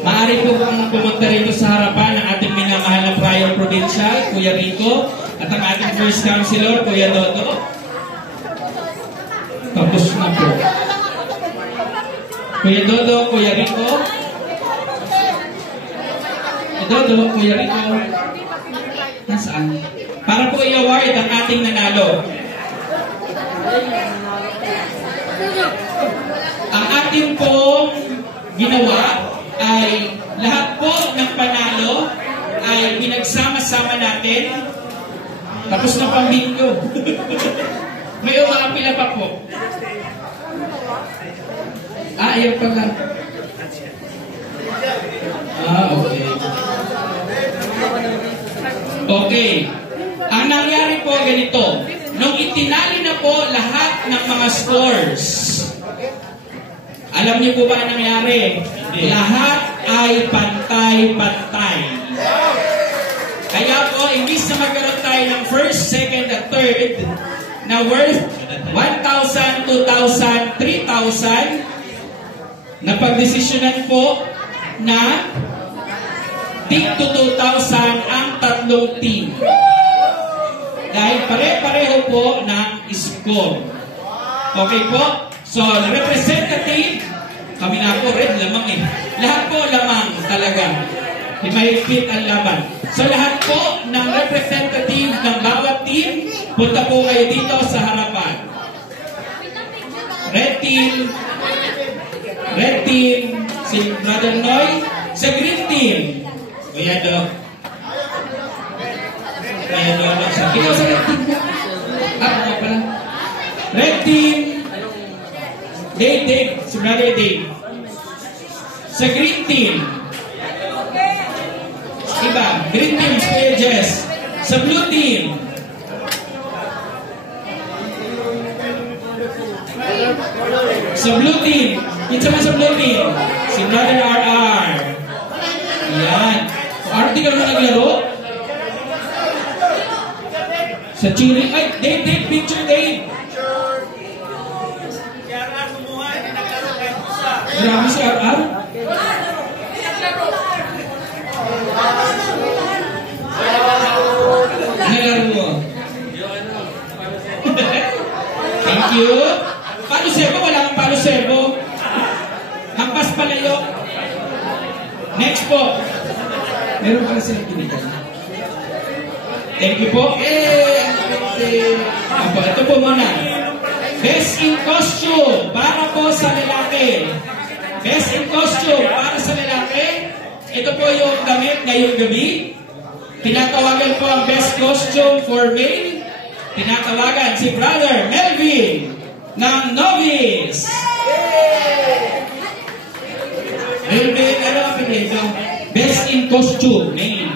Maaari po kang pumunta rito sa harapan ng ating minamahal na Prior Provincial, Kuya Rico, at ang ating First Councilor, Kuya Dodo. Tapos na po. Kuya Dodo, Kuya Rico. Kuya Dodo, Kuya Rico. Nasaan? Para po i-award ang ating nanalo. Ang ating pong ginawa ay lahat po ng panalo ay pinagsama-sama natin. Tapos na pang bingo. May mga pila pa po. Ayaw pala. Okay. Okay. Ang nangyari po ganito. Nung itinali na po lahat ng mga scores, alam niyo po ba ang nangyari? Lahat ay pantay-pantay. Kaya po, imbis na magkaroon tayo ng first, second, at third, na worth 1,000, 2,000, 3,000, napagdesisyonan po na tig to 2,000 ang 3 team. Dahil pare-pareho po ng score. Okay po? So, representative, kami na po red, lamang eh. Lahat po lamang talaga. Mahigpit ang laban. So, lahat po ng representative ng bawat team, punta po kayo dito sa harapan. Red team, si Brother Noy, sa green team. Kuya Do. Kuya Do, ikaw sa red team ka? Ano pala? Red team, Dave, si Brother Dave. Sa green team, iba, green team, si Kuya Jess. Sa blue team, kita mo sa blue team, si Brother RR. Yan. RR, di ka naman naglaro? Sa Chile, ay, Dave, picture Dave. Grabe si RR. Nalaro mo. Thank you. Palo sebo, wala kang palo sebo. Hampas palayo. Next po. Meron pala silang binigay. Thank you po. Ito po muna. Best in costume para po sa lalaki. Best in costume para sa lalaki. ito po yung damit ngayong gabi. Tinatawagan po ang best costume for male. Tinatawagan si Brother Melvin ng Novice. Melvin, ano ang pinito? Best in costume, male.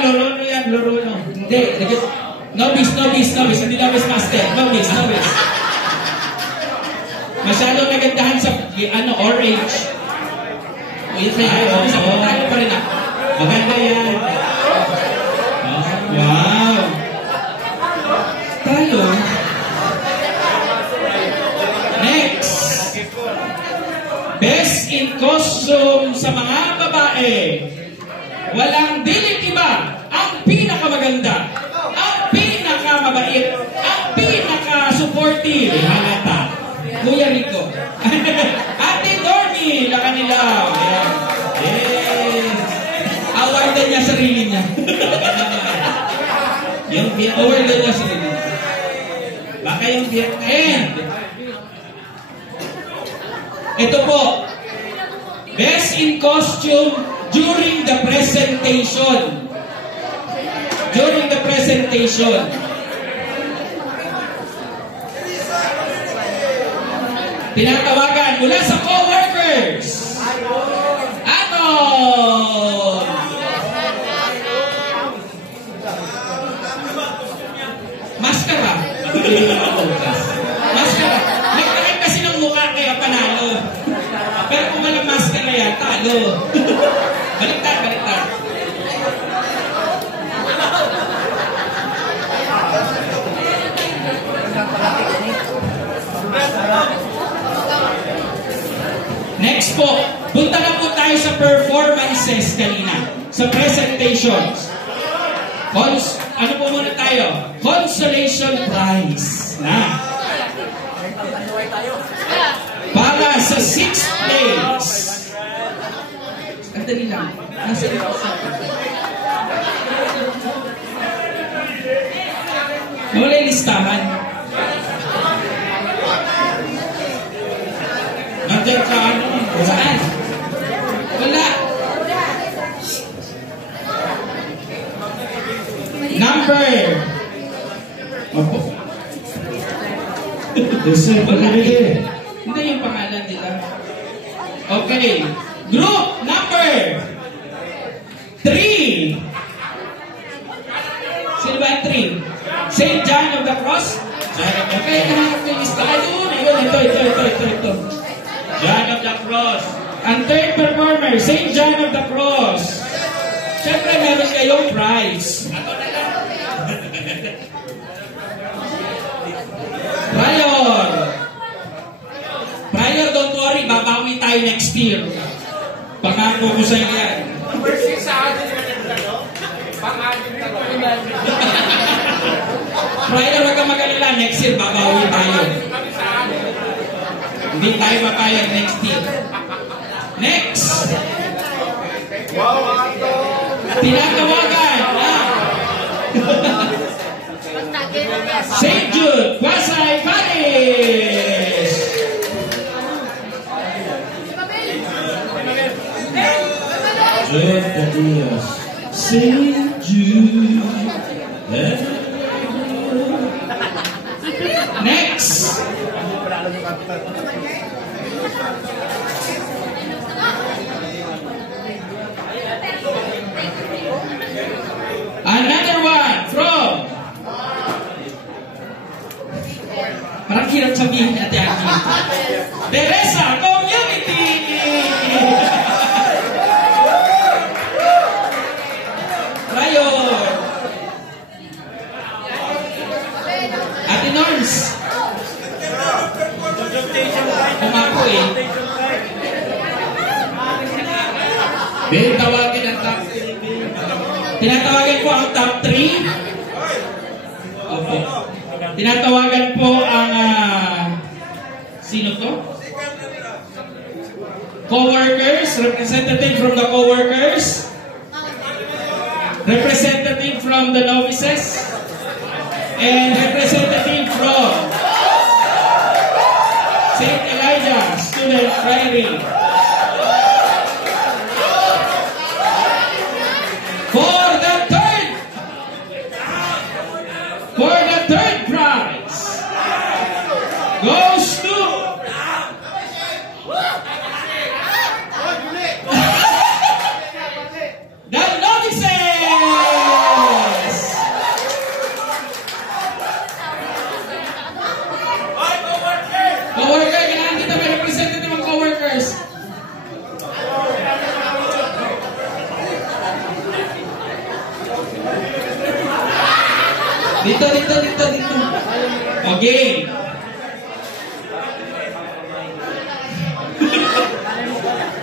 Lorono yan, Lorono. Hindi, Novice. Hindi Novice Master. Novice. Masyadong nagandahan sa, orange. Yun sa'yo. Tayo pa rin maganda yan. Wow. Tayo. Next. Best in costume sa mga babae. Walang dilit iba. Ang pinakamaganda. Ang pinakamabait. Ang pinaka-supportive. Halata. Kuya Rico. Ate Dormy. Lakanilaw. Yes. Awardan niya sarili niya. Yung awardan niya sarili niya. Baka yung end. Ito po. Best in costume during the presentation. During the presentation. Tinatawagan mula sa co-workers. Maskara. Maskara. Nagkaroon kasi ng mukha kaya panalo. Pero kung walang maskara yan, talo. Baliktad. Next po, punta na po tayo sa performances kanina. Sa presentations. Ano po muna tayo? Consolation prize. Para sa 6th place. Ang dali lang. Nasa ito sa... Wala yung listahan. Nandiyan ka ano? Saan? Wala. Number. Hindi yung pangalan nila. Okay. Group number 3. Sino ba ang 3? St. John of the Cross? Okay, nahanap ko yung listahan. Ito. John of the Cross. Ang third performer, St. John of the Cross. Siyempre, meron kayong prize. Prior, don't worry, babawi tayo next year. Pangako ko sa iyo yan. Prior, wag kang mag-alala, next year, babawi tayo. Hindi tayo mapayag next year. Next! Tinatawagan! St. Jude, Pasay, Paris! St. Jude. Next! Another one from parang hirap sabihin natin Teresa Community. Rayon. Ate Norms. Umako eh. May tawagin ang top 3. Tinatawagan po ang top 3. Opo. Tinatawagan po ang sino to? Co-workers, representative from the co-workers, representative from the novices, and representative from St. Elijah Student Friary.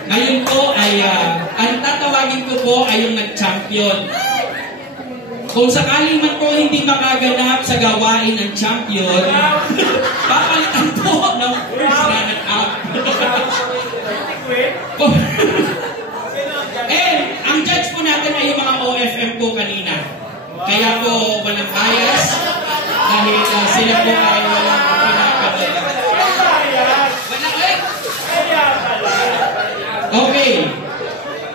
Ngayon po ay, ang tatawagin ko po ay yung nag-champion. Kung sakaling man po hindi makaganap sa gawain ng champion, papalitan po ng first runner-up. And ang judge po natin ay yung mga OFM po kanina. Kaya po walang bias dahil sila po ay walang pinapagawa. Okay.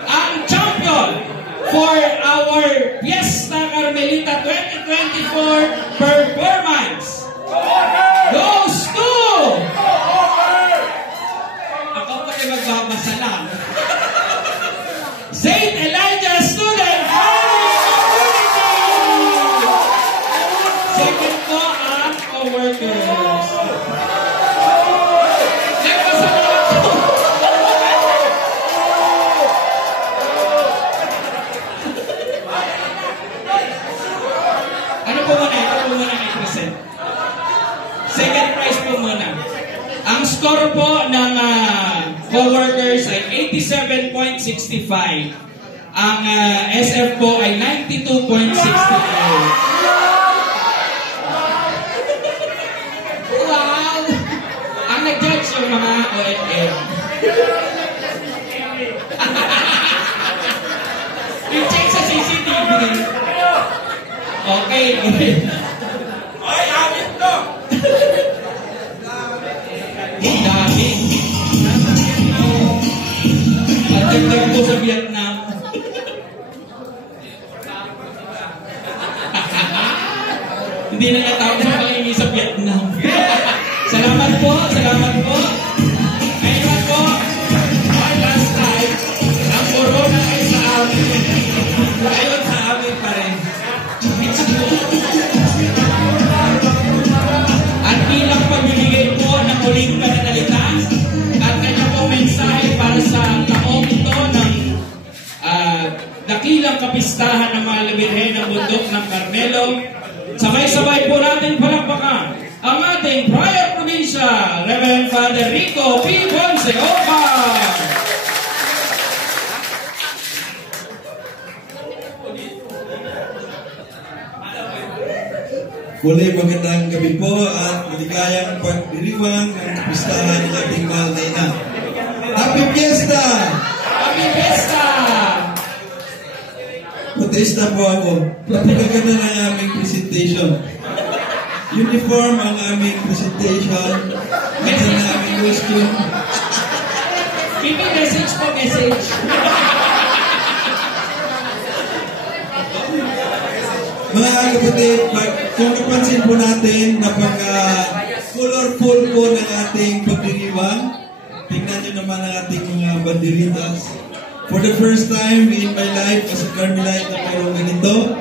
Ang champion for our Fiesta Carmelita 2024 performance goes to... Ako po ay magbabasa lang. St. Elijah Student Community! Second po ang co-workers. Nagpasalamat po. Ano po muna? Ito po muna i-present. Second prize po muna. Ang score po ng co-workers ay 87.65. Ang SF po ay 92.65. Wow! Ang nag-judge yung mga OFM. I-check sa CCTV. Okay. Ay, amin to! Ang dami. Pagdagdag po sa Vietnam. Hindi na natawag na palingi sa Vietnam. Salamat po, salamat po. Ngayon po, one last time, ang corona ay sa amin. Ngayon sa amin pa rin. At bilang pagbibigay po ng uling pananalita at kanya po mensahe para sa taong ito ng dakilang kapistahan ng mga labirhe ng bundok ng Carmelo, sabay-sabay po natin palakpakan ang ating Prior Provincia, Reverend Father Rico P. Ponce Opa. Muli magandang gabi po at maligayang pagdiriwang ng kapistahan ng ating mahal na ina. Happy Fiesta! Happy Fiesta! Protesta po ako. Napakaganda ng aming presentation. Uniform ang aming presentation. Ganda na aming costume. Give me message po, message. Mga kapatid, kung napansin po natin, napaka-colorful po ng ating pagdiriwang. Tingnan nyo naman ang ating mga banderitas. For the first time in my life as a Carmelite na mayroong ganito.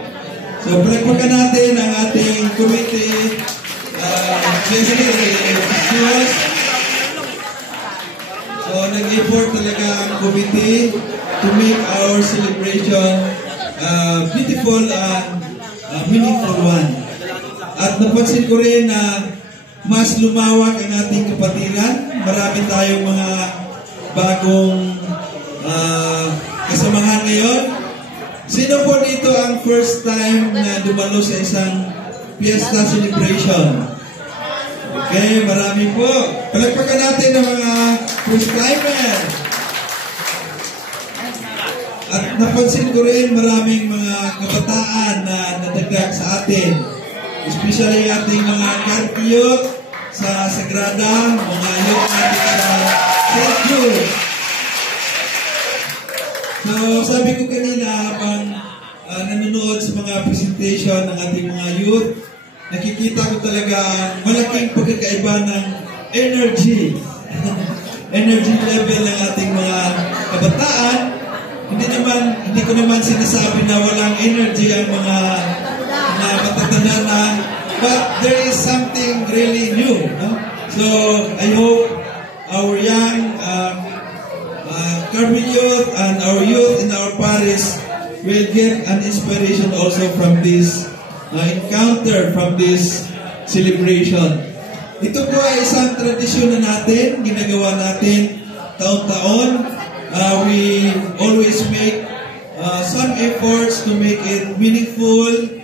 So, palagpakan natin ang ating committee. So, nag-effort talaga ang committee to make our celebration beautiful and meaningful one. At napansin ko rin na mas lumawak ang ating kapatiran. Marami tayong mga bagong kasamahan ngayon. Sino po dito ang first time na dumalo sa isang fiesta celebration? Okay, marami po. Palagpakan natin ang mga first timer. At napansin ko rin maraming mga kabataan na nadagdag sa atin. Especially ating mga youth sa Sagrada, mga youth natin sa St. Jude. So, sabi ko kanina habang nanonood sa mga presentation ng ating mga youth, nakikita ko talaga malaking pagkakaiba ng energy. Energy level ng ating mga kabataan. Hindi ko naman sinasabi na walang energy ang mga matatanda, but there is something really new. No? So, I hope our young Carmen youth and our youth in our parish will get an inspiration also from this encounter, from this celebration. Ito po ay isang tradisyon na natin, ginagawa natin taon-taon. we always make some efforts to make it meaningful.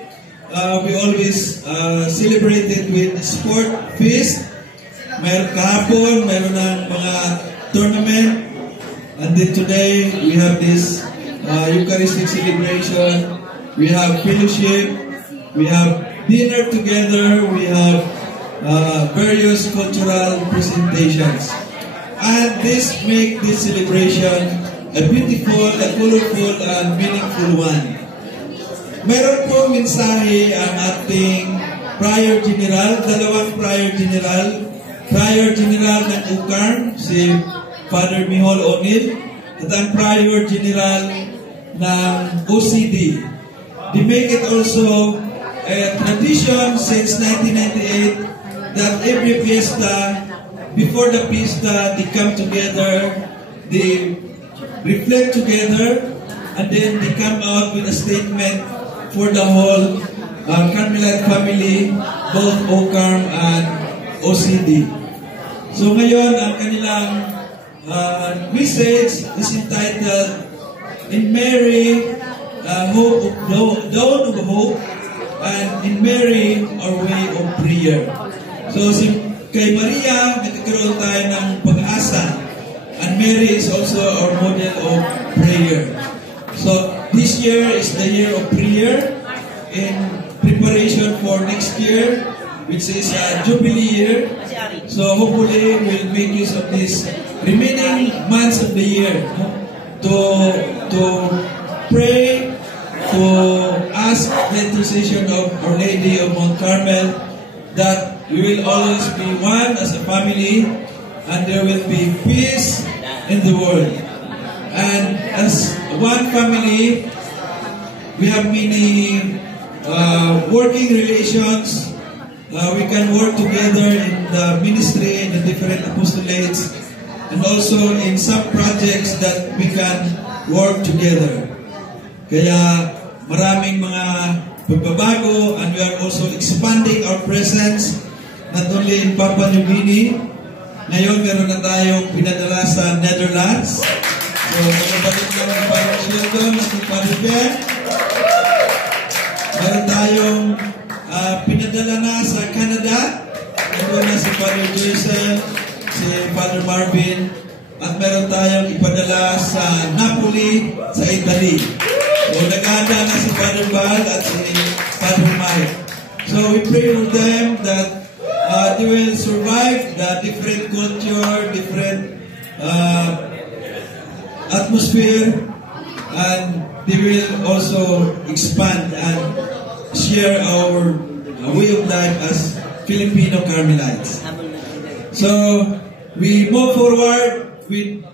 We always celebrate it with sport feast. Mayroon kahapon, mayroon ng mga tournament. And then today, we have this Eucharistic celebration. We have fellowship. We have dinner together. We have various cultural presentations. And this make this celebration a beautiful, a colorful, and meaningful one. Meron po mensahe ang ating Prior General, dalawang Prior General. Prior General ng UCARM, si Father Mihol O'Neill, at ang Prior General ng OCD. They make it also a tradition since 1998 that every fiesta, before the fiesta, they come together, they reflect together, and then they come out with a statement for the whole Carmelite family, both OCARM and OCD. So ngayon, ang kanilang message is entitled, In Mary, hope of dawn of hope, and in Mary, our way of prayer. So kay Maria, nagkakaroon tayo ng pag-asa, and Mary is also our model of prayer. So this year is the year of prayer in preparation for next year, which is Jubilee year. So hopefully we'll make use of this remaining months of the year to pray, to ask the intercession of Our Lady of Mount Carmel that we will always be one as a family and there will be peace in the world. And as one family, we have many working relations. We can work together in the ministry, in the different apostolates, and also in some projects that we can work together. Kaya maraming mga pagbabago, and we are also expanding our presence not only in Papua New Guinea. Ngayon, meron na tayong pinadala sa Netherlands. So, magpapalik lang ng Father Sheldon at ng Father Ben. Meron tayong pinadala na sa Canada. Meron na si Father Jason, si Father Marvin, at meron tayong ipadala sa Napoli, sa Italy. So, nag-aanda na si Father Bal at si Father Mike. So, we pray for them that they will survive the different culture, different atmosphere, and they will also expand and share our way of life as Filipino Carmelites. So, we move forward with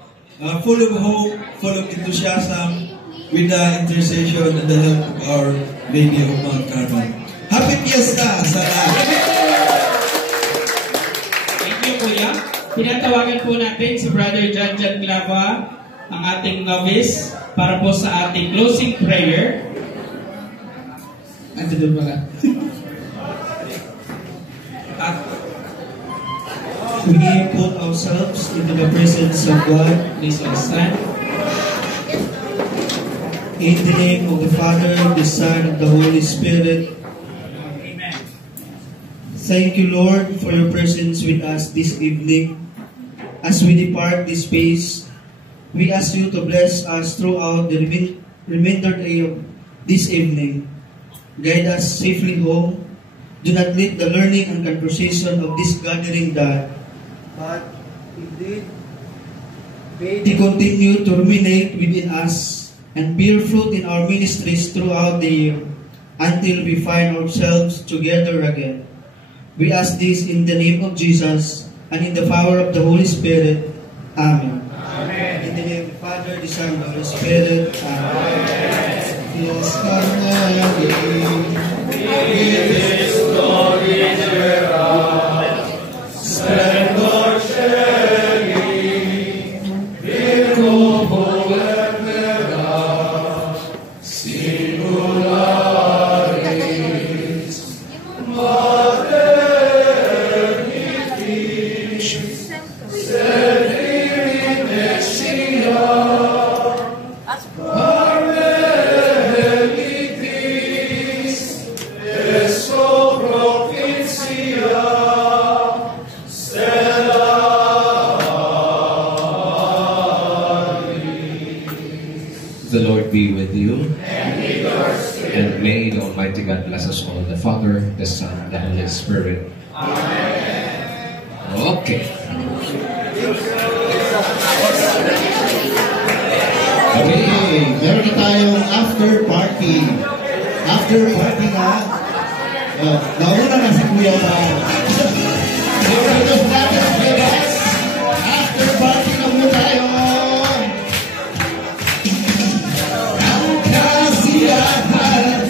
full of hope, full of enthusiasm, with the intercession and the help of Our Lady of Mount Carmel. Happy Fiesta sa lahat! Thank you, Kuya. Pinatawagan po natin si Brother John Glava, ang ating novice, para po sa ating closing prayer. Ito doon pala. We put ourselves into the presence of God. Please all stand. In the name of the Father, the Son, and the Holy Spirit. Amen. Thank you, Lord, for your presence with us this evening. As we depart this space, we ask you to bless us throughout the remainder day of this evening. Guide us safely home. Do not let the learning and conversation of this gathering die, but indeed they continue to ruminate within us and bear fruit in our ministries throughout the year until we find ourselves together again. We ask this in the name of Jesus and in the power of the Holy Spirit. Amen. Amen. In the name of the Father, the Son, and the Holy Spirit. Amen. Yes, it is glory splendor sharing, virgo vera, singularis, modernity, serviri Messia. The Lord be with you. And may the Almighty God bless us all, the Father, the Son, the Holy Spirit. Amen. Okay. Okay, meron na tayong after party. After party na. Nauna na si Kuya ba? After party na muna tayo. Ang kasiyahan.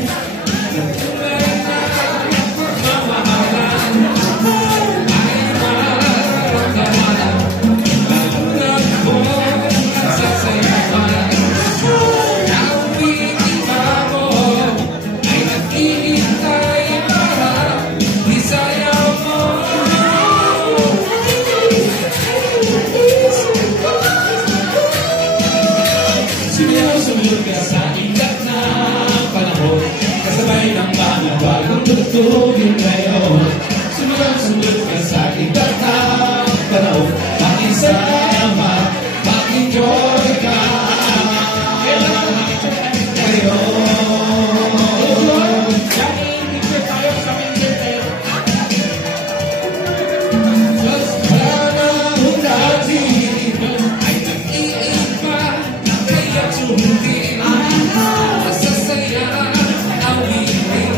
Tugtugin ngayon, sunod-sunod ka sa iba't na panahon, makisama, makinjoy ka ngayon. Just panahon natin ay nag-iiba, kaya tumingin, masasaya, awitin.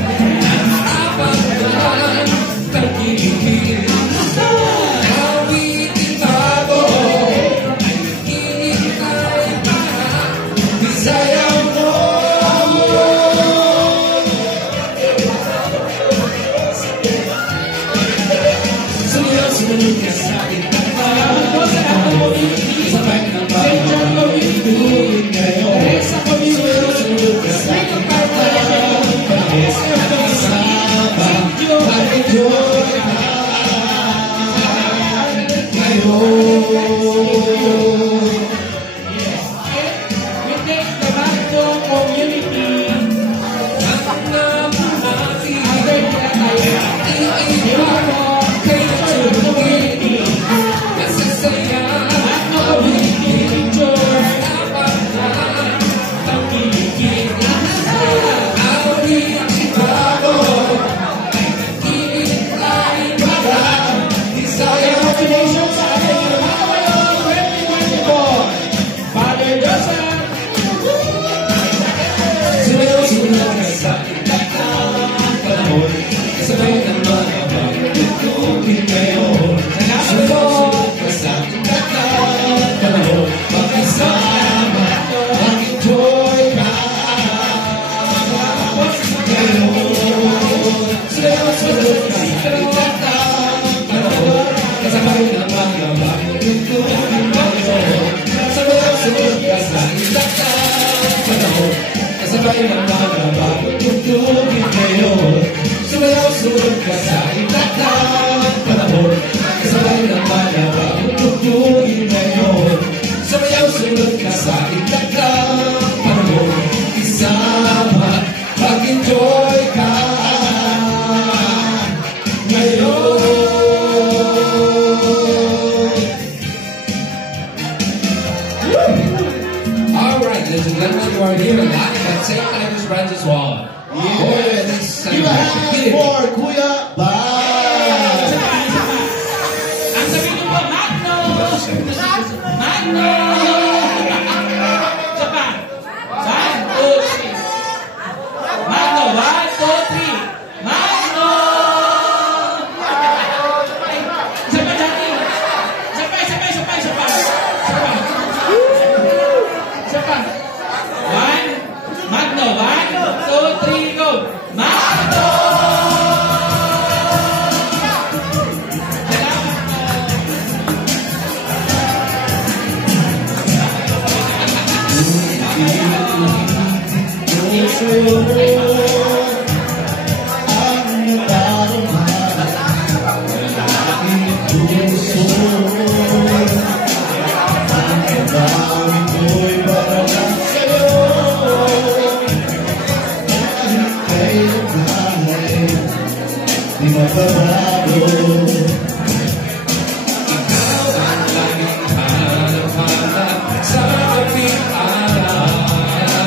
Sa ating araw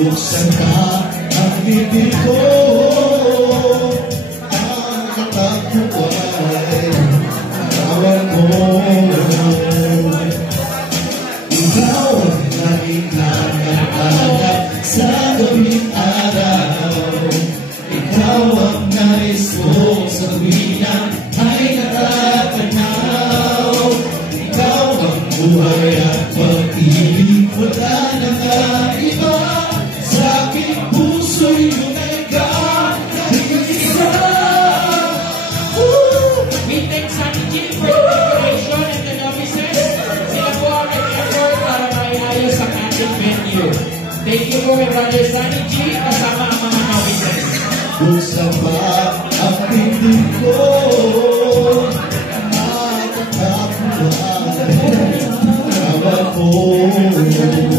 Buksan ka ang bibig ko, ang katapuan, arawan mo. Ikaw ang nakikakakala sa gawing araw. Ikaw ang nais ko sa tuwina ay natatanaw. Ikaw ang buhay at pag-ibig, wala na nga iba. Sa aking puso'y lumega isa. We thank Sunny G for the decoration and the novices. Sila po ang nag-effort para maiayos ang ating venue. Thank you po kay Brother Sunny G kasama ang mga novices. Buksan ba ang bibig ko, makakapuan, arawan mo.